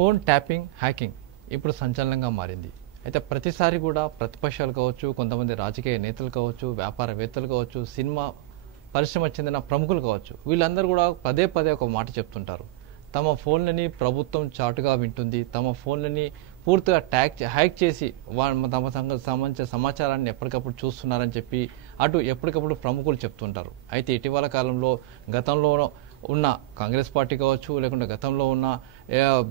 Phone tapping hacking ఇప్పుడు సంచలనంగా మారింది. అయితే ప్రతిసారి కూడా ప్రతిపక్షాలు కావచ్చు, కొంతమంది రాజకీయ నేతలు కావచ్చు, వ్యాపారవేత్తలు కావచ్చు, సినిమా పరిశ్రమకు చెందిన ప్రముఖులు కావచ్చు, వీళ్ళందరూ కూడా పదే పదే ఒక మాట చెప్తుంటారు. తమ ఫోన్లని ప్రభుత్వం చాటుగా వింటుంది, తమ ఫోన్లని పూర్తిగా హ్యాక్ చేసి తమ సంబంధించిన సమాచారాన్ని ఎప్పటికప్పుడు చూస్తున్నారని చెప్పి అటు ఎప్పటికప్పుడు ప్రముఖులు చెప్తుంటారు. అయితే ఇటీవల కాలంలో గతంలో ఉన్న కాంగ్రెస్ పార్టీ కావచ్చు, లేకుంటే గతంలో ఉన్న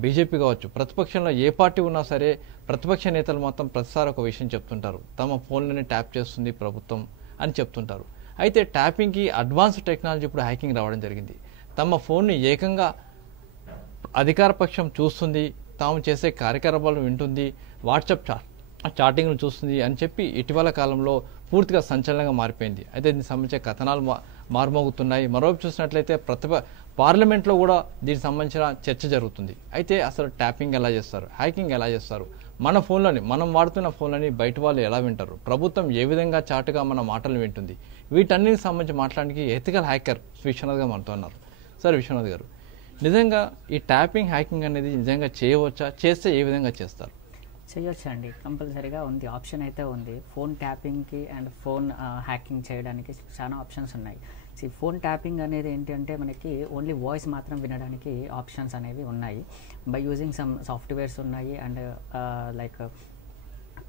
బీజేపీ కావచ్చు, ప్రతిపక్షంలో ఏ పార్టీ ఉన్నా సరే ప్రతిపక్ష నేతలు మొత్తం ప్రతిసారి ఒక విషయం చెప్తుంటారు, తమ ఫోన్లని ట్యాప్ చేస్తుంది ప్రభుత్వం అని చెప్తుంటారు. అయితే ట్యాపింగ్కి అడ్వాన్స్డ్ టెక్నాలజీ ఇప్పుడు హ్యాకింగ్ రావడం జరిగింది. తమ ఫోన్ని ఏకంగా అధికార పక్షం చూస్తుంది, తాము చేసే కార్యకలాపాలు వింటుంది, వాట్సాప్ చాటింగ్లు చూస్తుంది అని చెప్పి ఇటీవల కాలంలో పూర్తిగా సంచలనంగా మారిపోయింది. అయితే దీనికి సంబంధించిన కథనాలు మారుమోగుతున్నాయి. మరోవైపు చూసినట్లయితే పార్లమెంట్లో కూడా దీనికి సంబంధించిన చర్చ జరుగుతుంది. అయితే అసలు ట్యాపింగ్ ఎలా చేస్తారు, హ్యాకింగ్ ఎలా చేస్తారు, మన ఫోన్లని మనం వాడుతున్న ఫోన్లని బయట వాళ్ళు ఎలా వింటారు, ప్రభుత్వం ఏ విధంగా చాటుగా మన మాటలు వింటుంది, వీటన్నిటికి సంబంధించి మాట్లాడడానికి ఎథికల్ హ్యాకర్ విశ్వనాథ్ గారు మనతో ఉన్నారు. సార్ విశ్వనాథ్ గారు, నిజంగా ఈ ట్యాపింగ్ హ్యాకింగ్ అనేది నిజంగా చేయవచ్చా, చేస్తే ఏ విధంగా చేస్తారు? చేయొచ్చు అండి, కంపల్సరీగా ఉంది, ఆప్షన్ అయితే ఉంది. ఫోన్ ట్యాపింగ్కి అండ్ ఫోన్ హ్యాకింగ్ చేయడానికి చాలా ఆప్షన్స్ ఉన్నాయి. ఫోన్ ట్యాపింగ్ అనేది ఏంటి అంటే మనకి ఓన్లీ వాయిస్ మాత్రం వినడానికి ఆప్షన్స్ అనేవి ఉన్నాయి. బై యూజింగ్ సమ్ సాఫ్ట్వేర్స్ ఉన్నాయి అండ్ లైక్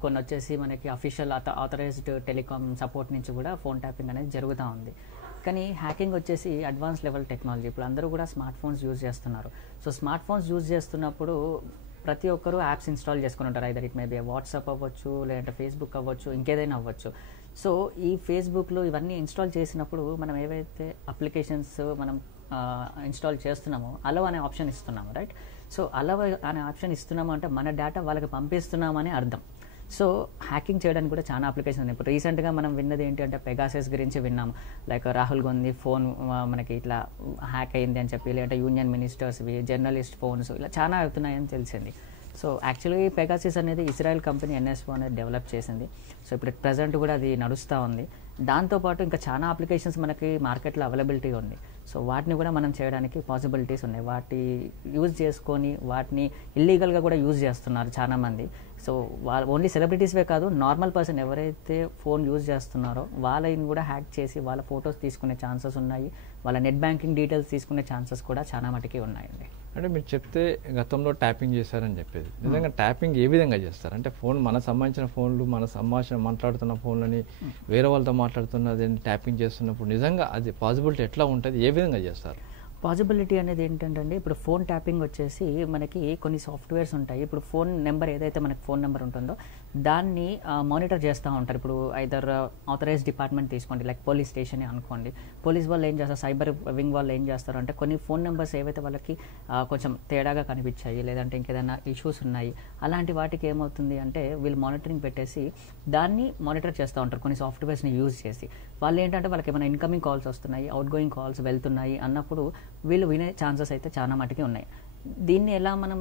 కొన్ని వచ్చేసి మనకి అఫీషియల్ ఆథరైజ్డ్ టెలికామ్ సపోర్ట్ నుంచి కూడా ఫోన్ ట్యాపింగ్ అనేది జరుగుతూ ఉంది. కానీ హ్యాకింగ్ వచ్చేసి అడ్వాన్స్ లెవెల్ టెక్నాలజీ. ఇప్పుడు అందరూ కూడా స్మార్ట్ ఫోన్స్ యూజ్ చేస్తున్నారు. సో స్మార్ట్ ఫోన్స్ యూజ్ చేస్తున్నప్పుడు ప్రతి ఒక్కరూ యాప్స్ ఇన్స్టాల్ చేసుకుని ఉంటారు. Either it may be WhatsApp అవ్వచ్చు, లేదంటే ఫేస్బుక్ అవ్వచ్చు, ఇంకేదైనా అవ్వచ్చు. సో ఈ ఫేస్బుక్లో ఇవన్నీ ఇన్స్టాల్ చేసినప్పుడు మనం ఏవైతే అప్లికేషన్స్ మనం ఇన్స్టాల్ చేస్తున్నామో అలవ్ అనే ఆప్షన్ ఇస్తున్నాము, రైట్? సో అలవ్ అనే ఆప్షన్ ఇస్తున్నాము అంటే మన డేటా వాళ్ళకి పంపిస్తున్నామని అర్థం. సో హ్యాకింగ్ చేయడానికి కూడా చాలా అప్లికేషన్ ఉన్నాయి. ఇప్పుడు రీసెంట్గా మనం విన్నది ఏంటి అంటే పెగాసస్ గురించి విన్నాము. లైక్ రాహుల్ గాంధీ ఫోన్ మనకి ఇట్లా హ్యాక్ అయింది అని చెప్పి, లేదంటే యూనియన్ మినిస్టర్స్వి, జర్నలిస్ట్ ఫోన్స్ ఇలా చాలా అవుతున్నాయని తెలిసింది. సో యాక్చువల్లీ పెగాసస్ అనేది ఇజ్రాయెల్ కంపెనీ NSO అనేది డెవలప్ చేసింది. సో ఇప్పుడు ప్రజెంట్ కూడా అది నడుస్తూ ఉంది. దాంతోపాటు ఇంకా చాలా అప్లికేషన్స్ మనకి మార్కెట్లో అవైలబిలిటీ ఉంది. సో వాటిని కూడా మనం చేయడానికి పాసిబిలిటీస్ ఉన్నాయి. వాటి యూజ్ చేసుకొని వాటిని ఇల్లీగల్గా కూడా యూజ్ చేస్తున్నారు చాలామంది. సో వాళ్ళ ఓన్లీ సెలబ్రిటీస్వే కాదు, నార్మల్ పర్సన్ ఎవరైతే ఫోన్ యూజ్ చేస్తున్నారో వాళ్ళని కూడా హ్యాక్ చేసి వాళ్ళ ఫొటోస్ తీసుకునే ఛాన్సెస్ ఉన్నాయి. వాళ్ళ నెట్ బ్యాంకింగ్ డీటెయిల్స్ తీసుకునే ఛాన్సెస్ కూడా చాలా మటుకి ఉన్నాయండి. అంటే మీరు చెప్తే గతంలో ట్యాపింగ్ చేశారని చెప్పేది, నిజంగా ట్యాపింగ్ ఏ విధంగా చేస్తారు? అంటే ఫోన్ మనకు సంబంధించిన ఫోన్లు, మన సంభాషణ మాట్లాడుతున్న ఫోన్లని వేరే వాళ్ళతో మాట్లాడుతున్నది ట్యాపింగ్ చేస్తున్నప్పుడు నిజంగా అది పాసిబిలిటీ ఎట్లా ఉంటుంది, ఏ విధంగా చేస్తారు? పాసిబిలిటీ అనేది ఏంటంటే ఇప్పుడు ఫోన్ ట్యాపింగ్ వచ్చేసి మనకి కొన్ని సాఫ్ట్వేర్స్ ఉంటాయి. ఇప్పుడు ఫోన్ నెంబర్ ఏదైతే మనకి ఫోన్ నెంబర్ ఉంటుందో దాన్ని మానిటర్ చేస్తూ ఉంటారు. ఇప్పుడు ఐదర్ ఆథరైజ్ డిపార్ట్మెంట్ తీసుకోండి, లైక్ పోలీస్ స్టేషన్ అనుకోండి. పోలీస్ వాళ్ళు ఏం చేస్తారు, సైబర్ వింగ్ వాళ్ళు ఏం చేస్తారు అంటే కొన్ని ఫోన్ నెంబర్స్ ఏవైతే వాళ్ళకి కొంచెం తేడాగా కనిపించాయి, లేదంటే ఇంకేదైనా ఇష్యూస్ ఉన్నాయి, అలాంటి వాటికి ఏమవుతుంది అంటే వీళ్ళు మానిటరింగ్ పెట్టేసి దాన్ని మానిటర్ చేస్తూ ఉంటారు కొన్ని సాఫ్ట్వేర్స్ని యూజ్ చేసి. వాళ్ళు ఏంటంటే వాళ్ళకి ఏమైనా ఇన్కమింగ్ కాల్స్ వస్తున్నాయి, అవుట్ గోయింగ్ కాల్స్ వెళ్తున్నాయి అన్నప్పుడు వీళ్ళు వినే ఛాన్సెస్ అయితే చాలా మటుకి ఉన్నాయి. దీన్ని ఎలా మనం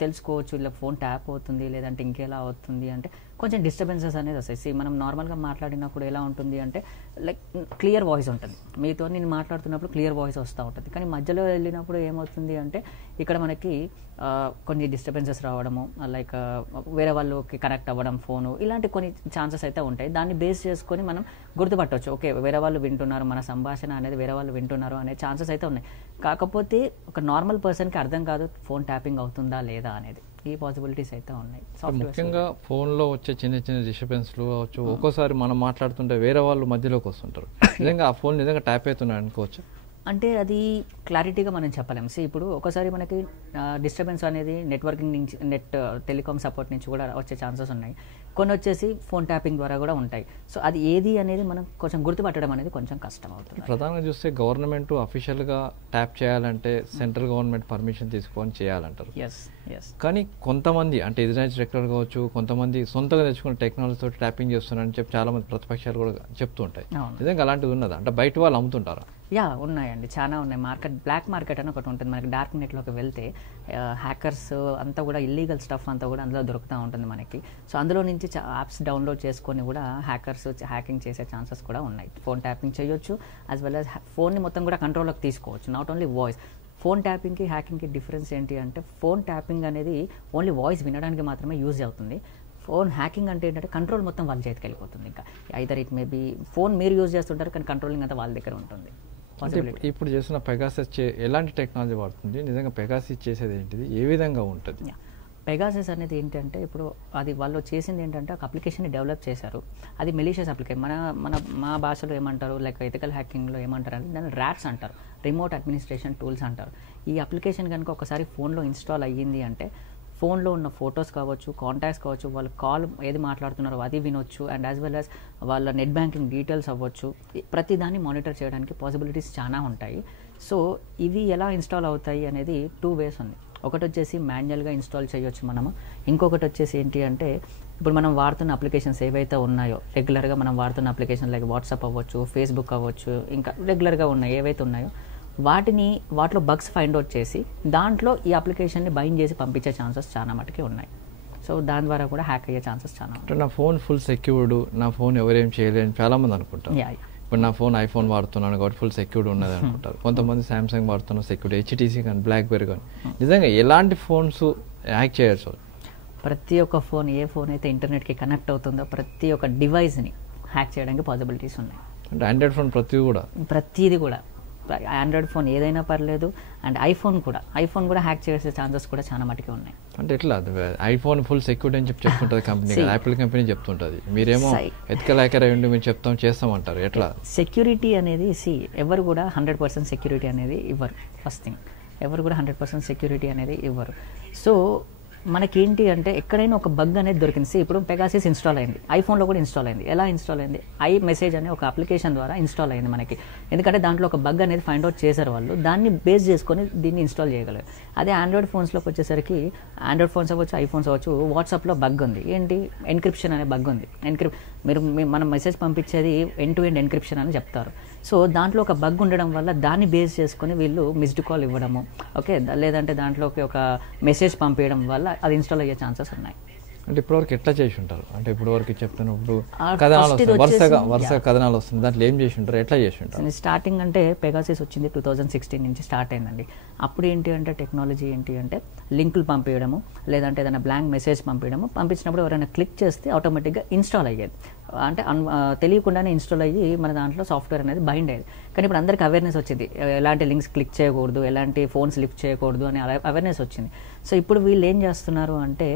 తెలుసుకోవచ్చు, ఇలా ఫోన్ ట్యాప్ అవుతుంది లేదంటే ఇంకెలా అవుతుంది అంటే కొంచెం డిస్టర్బెన్సెస్ అనేది వస్తాయి. మనం నార్మల్గా మాట్లాడినప్పుడు ఎలా ఉంటుంది అంటే లైక్ క్లియర్ వాయిస్ ఉంటుంది, మీతో నేను మాట్లాడుతున్నప్పుడు క్లియర్ వాయిస్ వస్తూ ఉంటుంది. కానీ మధ్యలో వెళ్ళినప్పుడు ఏమవుతుంది అంటే ఇక్కడ మనకి కొన్ని డిస్టర్బెన్సెస్ రావడము, లైక్ వేరే వాళ్ళకి కనెక్ట్ అవ్వడం ఫోను, ఇలాంటి కొన్ని ఛాన్సెస్ అయితే ఉంటాయి. దాన్ని బేస్ చేసుకొని మనం గుర్తుపట్టవచ్చు, ఓకే వేరే వాళ్ళు వింటున్నారు, మన సంభాషణ అనేది వేరే వాళ్ళు వింటున్నారు అనే ఛాన్సెస్ అయితే ఉన్నాయి. కాకపోతే ఒక నార్మల్ పర్సన్కి అర్థం కాదు ఫోన్ ట్యాపింగ్ అవుతుందా లేదా అనేది. ఈ పాసిబిలిటీస్ అయితే ఉన్నాయి. ముఖ్యంగా ఫోన్లో వచ్చే చిన్న చిన్న డిస్టర్బెన్స్లు కావచ్చు, ఒక్కోసారి మనం మాట్లాడుతుంటే వేరే వాళ్ళు మధ్యలోకి వస్తుంటారు, నిజంగా ఆ ఫోన్ నిజంగా ట్యాప్ అవుతున్నాయి అనుకోవచ్చు? అంటే అది క్లారిటీగా మనం చెప్పలేము. ఒకసారి ఒకసారి మనకి డిస్టర్బెన్స్ అనేది నెట్వర్కింగ్ నుంచి, టెలికామ్ సపోర్ట్ నుంచి కూడా వచ్చే ఛాన్సెస్ ఉన్నాయి. కొన్ని వచ్చేసి ఫోన్ ట్యాపింగ్ ద్వారా కూడా ఉంటాయి. సో అది ఏది అనేది మనం కొంచెం గుర్తుపట్టడం అనేది కొంచెం కష్టం అవుతుంది. ప్రధానంగా చూస్తే గవర్నమెంట్ అఫీషియల్గా ట్యాప్ చేయాలంటే సెంట్రల్ గవర్నమెంట్ పర్మిషన్ తీసుకొని చేయాలంటారు. కానీ కొంతమంది అంటే ఇజ్రాయెల్ సెక్టర్ కావచ్చు, కొంతమంది సొంతంగా తెచ్చుకున్న టెక్నాలజీతో ట్యాపింగ్ చేస్తున్నారని చెప్పి చాలా మంది ప్రతిపక్షాలు కూడా చెప్తూ ఉంటాయి. నిజంగా అలాంటిది ఉన్నదా? అంటే బయట వాళ్ళు అమ్ముతుంటారా? ఉన్నాయండి, చాలా ఉన్నాయి. బ్లాక్ మార్కెట్ అని ఒకటి ఉంటుంది మనకి. డార్క్ నెట్లోకి వెళ్తే హ్యాకర్స్ అంతా కూడా ఇల్లీగల్ స్టఫ్ అంతా కూడా అందులో దొరుకుతూ ఉంటుంది మనకి. సో అందులో నుంచి యాప్స్ డౌన్లోడ్ చేసుకొని కూడా హ్యాకర్స్ హ్యాకింగ్ చేసే ఛాన్సెస్ కూడా ఉన్నాయి. ఫోన్ ట్యాపింగ్ చేయొచ్చు, యాజ్ వెల్ యాజ్ ఫోన్ని మొత్తం కూడా కంట్రోల్లోకి తీసుకోవచ్చు, నాట్ ఓన్లీ వాయిస్. ఫోన్ ట్యాపింగ్కి హ్యాకింగ్కి డిఫరెన్స్ ఏంటి అంటే ఫోన్ ట్యాపింగ్ అనేది ఓన్లీ వాయిస్ వినడానికి మాత్రమే యూజ్ అవుతుంది. ఫోన్ హ్యాకింగ్ అంటే ఏంటంటే కంట్రోల్ మొత్తం వాళ్ళ చేతికి వెళ్ళిపోతుంది. ఇంకా ఐదర్ ఇట్ మేబీ ఫోన్ మీరు యూజ్ చేస్తుంటారు కానీ కంట్రోలింగ్ అంతా వాళ్ళ దగ్గర ఉంటుంది. ఇప్పుడు చేసిన పెగాసస్ ఎలాంటి టెక్నాలజీ వాడుతుంది, నిజంగా పెగాసస్ చేసేది ఏంటిది, ఏ విధంగా ఉంటుంది? పెగాసస్ అనేది ఏంటంటే ఇప్పుడు అది వాళ్ళు చేసింది ఏంటంటే ఒక అప్లికేషన్ని డెవలప్ చేశారు. అది మెలీషియస్ అప్లికేషన్. మా భాషలో ఏమంటారు, లైక్ ఎథికల్ హ్యాకింగ్లో ఏమంటారు అంటే దాన్ని ర్యాట్స్ అంటారు, రిమోట్ అడ్మినిస్ట్రేషన్ టూల్స్ అంటారు. ఈ అప్లికేషన్ కనుక ఒకసారి ఫోన్లో ఇన్స్టాల్ అయ్యింది అంటే ఫోన్లో ఉన్న ఫొటోస్ కావచ్చు, కాంటాక్ట్స్ కావచ్చు, వాళ్ళ కాల్ ఏది మాట్లాడుతున్నారో అది వినొచ్చు, అండ్ యాజ్ వెల్ యాజ్ వాళ్ళ నెట్ బ్యాంకింగ్ డీటెయిల్స్ అవ్వచ్చు. ప్రతి దాన్ని మానిటర్ చేయడానికి పాసిబిలిటీస్ చాలా ఉంటాయి. సో ఇవి ఎలా ఇన్స్టాల్ అవుతాయి అనేది 2 ways ఉంది. ఒకటి వచ్చేసి మాన్యువల్గా ఇన్స్టాల్ చేయొచ్చు మనము. ఇంకొకటి వచ్చేసి ఏంటి అంటే ఇప్పుడు మనం వాడుతున్న అప్లికేషన్స్ ఏవైతే ఉన్నాయో రెగ్యులర్గా మనం వాడుతున్న అప్లికేషన్ లైక్ వాట్సాప్ అవ్వచ్చు, ఫేస్బుక్ అవ్వచ్చు, ఇంకా రెగ్యులర్గా ఉన్నాయి ఏవైతే ఉన్నాయో వాటిలో బగ్స్ ఫైండ్ అవుట్ చేసి దాంట్లో ఈ అప్లికేషన్ని బైండ్ చేసి పంపించే ఛాన్సెస్ చాలా మటుకే ఉన్నాయి. సో దాని ద్వారా కూడా హ్యాక్ అయ్యే ఛాన్సెస్ చాలా ఉన్నాయి. నా ఫోన్ ఫుల్ సెక్యూర్డ్, నా ఫోన్ ఎవరేం చేయలేని చాలామంది అనుకుంటారు. ఇప్పుడు నా ఫోన్ ఐఫోన్ వాడుతున్నాను కాబట్టి ఫుల్ సెక్యూర్డ్ ఉన్నది అనుకుంటారు. కొంతమంది సామ్సంగ్ వాడుతున్న సెక్యూర్డ్, హెచ్టీసీ కానీ బ్లాక్బెర్రీ కానీ. నిజంగా ఎలాంటి ఫోన్స్ హ్యాక్ చేయొచ్చు? ప్రతి ఒక్క ఫోన్, ఏ ఫోన్ అయితే ఇంటర్నెట్కి కనెక్ట్ అవుతుందో ప్రతి ఒక్క డివైస్ని హ్యాక్ చేయడానికి పాసిబిలిటీస్ ఉన్నాయి. అంటే ఆండ్రాయిడ్ ఫోన్ ప్రతిదీ కూడా ఆండ్రాయిడ్ ఫోన్ ఏదైనా పర్లేదు, అండ్ ఐఫోన్ కూడా హ్యాక్ చేసే ఛాన్సెస్ కూడా చాలా మటుకే ఉన్నాయి. అంటే ఎట్లా ఐఫోన్ ఫుల్ సెక్యూరిటీ అని చెప్పుకుంటుంది కంపెనీ, యాపిల్ కంపెనీ చెప్తుంటుంది, మీరేమో ఎథికల్ హ్యాకర్ అయ్యి మేము చేస్తామంటారు. ఎట్లా సెక్యూరిటీ అనేది ఎవరు కూడా 100% సెక్యూరిటీ అనేది ఇవ్వరు. ఫస్ట్ థింగ్, ఎవరు కూడా 100% సెక్యూరిటీ అనేది ఇవ్వరు. సో మనకేంటి అంటే ఎక్కడైనా ఒక బగ్ అనేది దొరికింది. ఇప్పుడు పెగాసిస్ ఇన్స్టాల్ అయింది, ఐఫోన్లో కూడా ఇన్స్టాల్ అయింది. ఎలా ఇన్స్టాల్ అయింది? మెసేజ్ అనే ఒక అప్లికేషన్ ద్వారా ఇన్స్టాల్ అయింది మనకి. ఎందుకంటే దాంట్లో ఒక బగ్ అనేది ఫైండ్ అవుట్ చేశారు వాళ్ళు, దాన్ని బేస్ చేసుకొని దీన్ని ఇన్స్టాల్ చేయగలరు. అదే ఆండ్రాయిడ్ ఫోన్స్లోకి వచ్చేసరికి ఆండ్రాయిడ్ ఫోన్స్ అవ్వచ్చు, ఐఫోన్స్ అవ్వచ్చు, వాట్సాప్లో బగ్ ఉంది. ఏంటి? ఎన్క్రిప్షన్ అనే బగ్ ఉంది. మనం మెసేజ్ పంపించేది ఎండ్ టు ఎండ్ ఎన్క్రిప్షన్ అని చెప్తారు. సో దాంట్లో ఒక బగ్ ఉండడం వల్ల దాన్ని బేస్ చేసుకొని వీళ్ళు మిస్డ్ కాల్ ఇవ్వడము, ఓకే, లేదంటే దాంట్లోకి ఒక మెసేజ్ పంపించడం వల్ల అది ఇన్స్టాల్ అయ్యే ఛాన్సెస్ ఉన్నాయి. అంటే ఇప్పటివరకు ఎట్లా చేసి ఉంటారు? అంటే ఇప్పటివరకు చెప్తున్నప్పుడు వరుస కథనాలు వస్తుంది, దాంట్లో ఏం చేసి ఉంటారు, ఎట్లా చేసి ఉంటారు? స్టార్టింగ్ అంటే పెగాసిస్ వచ్చింది 2016 నుంచి స్టార్ట్ అయిందండి. అప్పుడు ఏంటి అంటే టెక్నాలజీ ఏంటి అంటే లింకులు పంపించడము, లేదంటే ఏదైనా బ్లాంక్ మెసేజ్ పంపించినప్పుడు ఎవరైనా క్లిక్ చేస్తే ఆటోమేటిక్గా ఇన్స్టాల్ అయ్యేది. అంటే తెలియకుండానే ఇన్స్టాల్ అయ్యి మన దాంట్లో సాఫ్ట్వేర్ అనేది బైండ్ అయ్యేది. కానీ ఇప్పుడు అందరికి అవేర్నెస్ వచ్చింది, ఎలాంటి లింక్స్ క్లిక్ చేయకూడదు, ఎలాంటి ఫోన్స్ లిఫ్ట్ చేయకూడదు అని అవేర్నెస్ వచ్చింది. సో ఇప్పుడు వీళ్ళు ఏం చేస్తున్నారు అంటే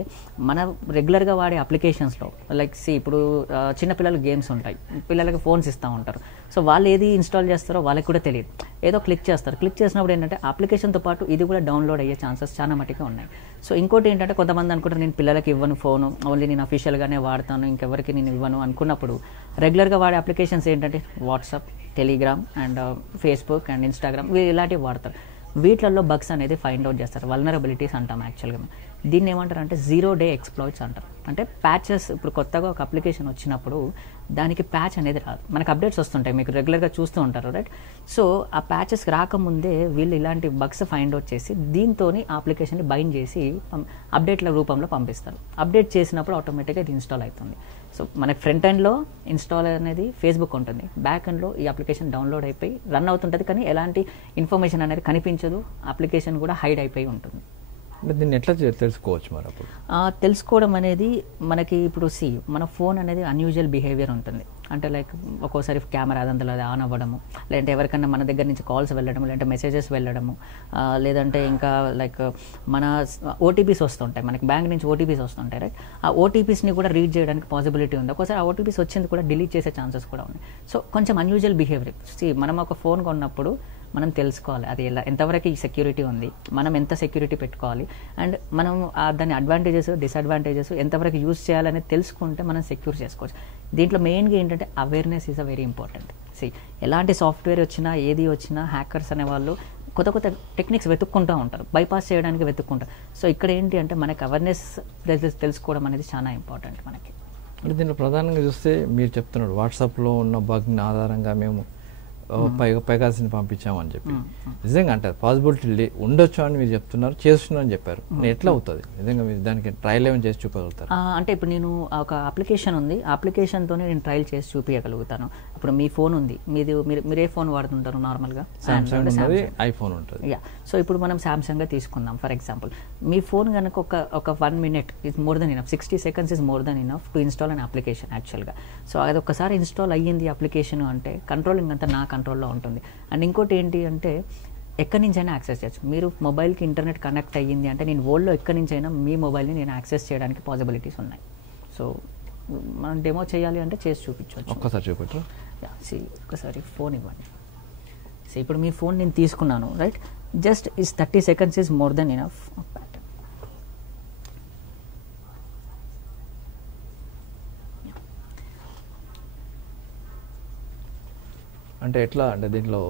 మన రెగ్యులర్గా వాడే అప్లికేషన్స్లో లైక్ ఇప్పుడు చిన్నపిల్లలు గేమ్స్ ఉంటాయి, పిల్లలకి ఫోన్స్ ఇస్తూ ఉంటారు. సో వాళ్ళు ఏది ఇన్స్టాల్ చేస్తారో వాళ్ళకి కూడా తెలియదు, ఏదో క్లిక్ చేస్తారు. క్లిక్ చేసినప్పుడు ఏంటంటే అప్లికేషన్తో పాటు ఇది కూడా డౌన్లోడ్ అయ్యే ఛాన్సెస్ చాలా మటుగా ఉన్నాయి. సో ఇంకోటి ఏంటంటే కొంతమంది అనుకుంటారు నేను పిల్లలకి ఇవ్వను ఫోను, ఓన్లీ నేను అఫీషియల్గానే వాడతాను, ఇంకెవరికి నేను ఇవ్వను అనుకున్నప్పుడు రెగ్యులర్గా వాడే అప్లికేషన్స్ ఏంటంటే WhatsApp, Telegram and Facebook and Instagram ఇలాంటివి వాడతారు. వీటిల్లో బగ్స్ అనేది ఫైండ్ అవుట్ చేస్తారు, వల్నరబిలిటీస్ అంటాం యాక్చువల్గా. దీన్ని ఏమంటారు అంటే 0 day ఎక్స్ప్లాయిట్స్ అంటారు. అంటే ప్యాచెస్, ఇప్పుడు కొత్తగా ఒక అప్లికేషన్ వచ్చినప్పుడు దానికి ప్యాచ్ అనేది రాదు, మనకు అప్డేట్స్ వస్తుంటాయి, మీకు రెగ్యులర్గా చూస్తూ ఉంటారు, రైట్? సో ఆ ప్యాచెస్ రాకముందే వీళ్ళు ఇలాంటి బగ్స్ ఫైండ్ అవుట్ చేసి దీంతో ఆ అప్లికేషన్ని బైండ్ చేసి అప్డేట్ల రూపంలో పంపిస్తారు. అప్డేట్ చేసినప్పుడు ఆటోమేటిక్గా ఇది ఇన్స్టాల్ అవుతుంది. సో మనకి ఫ్రంట్ ఎండ్లో ఇన్స్టాల్ అనేది ఫేస్బుక్ ఉంటుంది, బ్యాక్ ఎండ్లో ఈ అప్లికేషన్ డౌన్లోడ్ అయిపోయి రన్ అవుతుంటుంది, కానీ ఎలాంటి ఇన్ఫర్మేషన్ అనేది కనిపించదు, అప్లికేషన్ కూడా హైడ్ అయిపోయి ఉంటుంది. దీన్ని ఎట్లా తెలుసుకోవచ్చు మరి? అప్పుడు తెలుసుకోవడం అనేది మనకి ఇప్పుడు మన ఫోన్ అనేది అన్యూజువల్ బిహేవియర్ ఉంటుంది. అంటే లైక్ ఒక్కోసారి కెమెరా అదంతా ఆన్ అవ్వడము, లేదంటే ఎవరికన్నా మన దగ్గర నుంచి కాల్స్ వెళ్ళడము, లేదంటే మెసేజెస్ వెళ్ళడము, లేదంటే ఇంకా లైక్ మన ఓటీపీస్ వస్తుంటాయి, మనకి బ్యాంక్ నుంచి ఓటీపీస్ వస్తుంటాయి, రైట్? ఆ ఓటీపీస్ని కూడా రీడ్ చేయడానికి పాసిబిలిటీ ఉంది. ఒక్కోసారి ఆ ఓటీపీస్ వచ్చింది కూడా డిలీట్ చేసే ఛాన్సెస్ కూడా ఉన్నాయి. సో కొంచెం అన్యూజువల్ బిహేవియర్. మనం ఒక ఫోన్ కొన్నప్పుడు మనం తెలుసుకోవాలి అది ఎంతవరకు ఈ సెక్యూరిటీ ఉంది, మనం ఎంత సెక్యూరిటీ పెట్టుకోవాలి, అండ్ మనం దాని అడ్వాంటేజెస్, డిసడ్వాంటేజెస్ ఎంతవరకు యూజ్ చేయాలనేది తెలుసుకుంటే మనం సెక్యూర్ చేసుకోవచ్చు. దీంట్లో మెయిన్గా ఏంటంటే awareness is a very important. ఎలాంటి సాఫ్ట్వేర్ వచ్చినా ఏది వచ్చినా హ్యాకర్స్ అనేవాళ్ళు కొత్త కొత్త టెక్నిక్స్ వెతుక్కుంటూ ఉంటారు, బైపాస్ చేయడానికి వెతుక్కుంటారు. సో ఇక్కడ ఏంటి అంటే మనకి అవేర్నెస్ తెలుసుకోవడం అనేది చాలా ఇంపార్టెంట్ మనకి. అంటే దీంట్లో ప్రధానంగా చూస్తే మీరు చెప్తున్నాడు వాట్సాప్లో ఉన్న బగ్ని ఆధారంగా మేము పెగాసిని పంపించామని చెప్పి, నిజంగా అంటే పాసిబిలిటీ ఉండొచ్చు అని మీరు చెప్తున్నారు, చేస్తున్నారు అని చెప్పారు. ఎట్లా అవుతుంది నిజంగా? మీరు దానికి ట్రయల్ ఏమైనా చేసి చూపగలుగుతారు? అంటే ఇప్పుడు నేను ఒక అప్లికేషన్ ఉంది, ఆ అప్లికేషన్తోనే నేను ట్రయల్ చేసి చూపించగలుగుతాను. ఇప్పుడు మీ ఫోన్ ఉంది, మీరు ఏ ఫోన్ వాడుతుంటారు నార్మల్గా? సామ్సంగ్ ఉంటుంది, ఐఫోన్ ఉంటుంది. యా, సో ఇప్పుడు మనం సామ్సంగ్గా తీసుకుందాం ఫర్ ఎగ్జాంపుల్. మీ ఫోన్ కనుక ఒక 1 minute is more than enough, 60 seconds is more than enough to install an application యాక్చువల్గా. సో అది ఒక్కసారి ఇన్స్టాల్ అయ్యింది అప్లికేషన్ అంటే కంట్రోలింగ్ అంతా నా కంట్రోల్లో ఉంటుంది. అండ్ ఇంకోటి ఏంటి అంటే ఎక్కడి నుంచైనా యాక్సెస్ చేయొచ్చు. మీరు మొబైల్కి ఇంటర్నెట్ కనెక్ట్ అయ్యింది అంటే నేను వరల్డ్లో ఎక్కడి నుంచైనా మీ మొబైల్ని నేను యాక్సెస్ చేయడానికి పాసిబిలిటీస్ ఉన్నాయి. సో మనం డెమో చేయాలి అంటే చేసి చూపించవచ్చు. ఒక్కసారి చూపెట్టరు? సి ఒకసారి ఫోన్ ఇవ్వండి. సో ఇప్పుడు మీ ఫోన్ నేను తీసుకున్నాను right, just is 30 seconds is more than enough. అంటే ఎట్లా అంటే దీంట్లో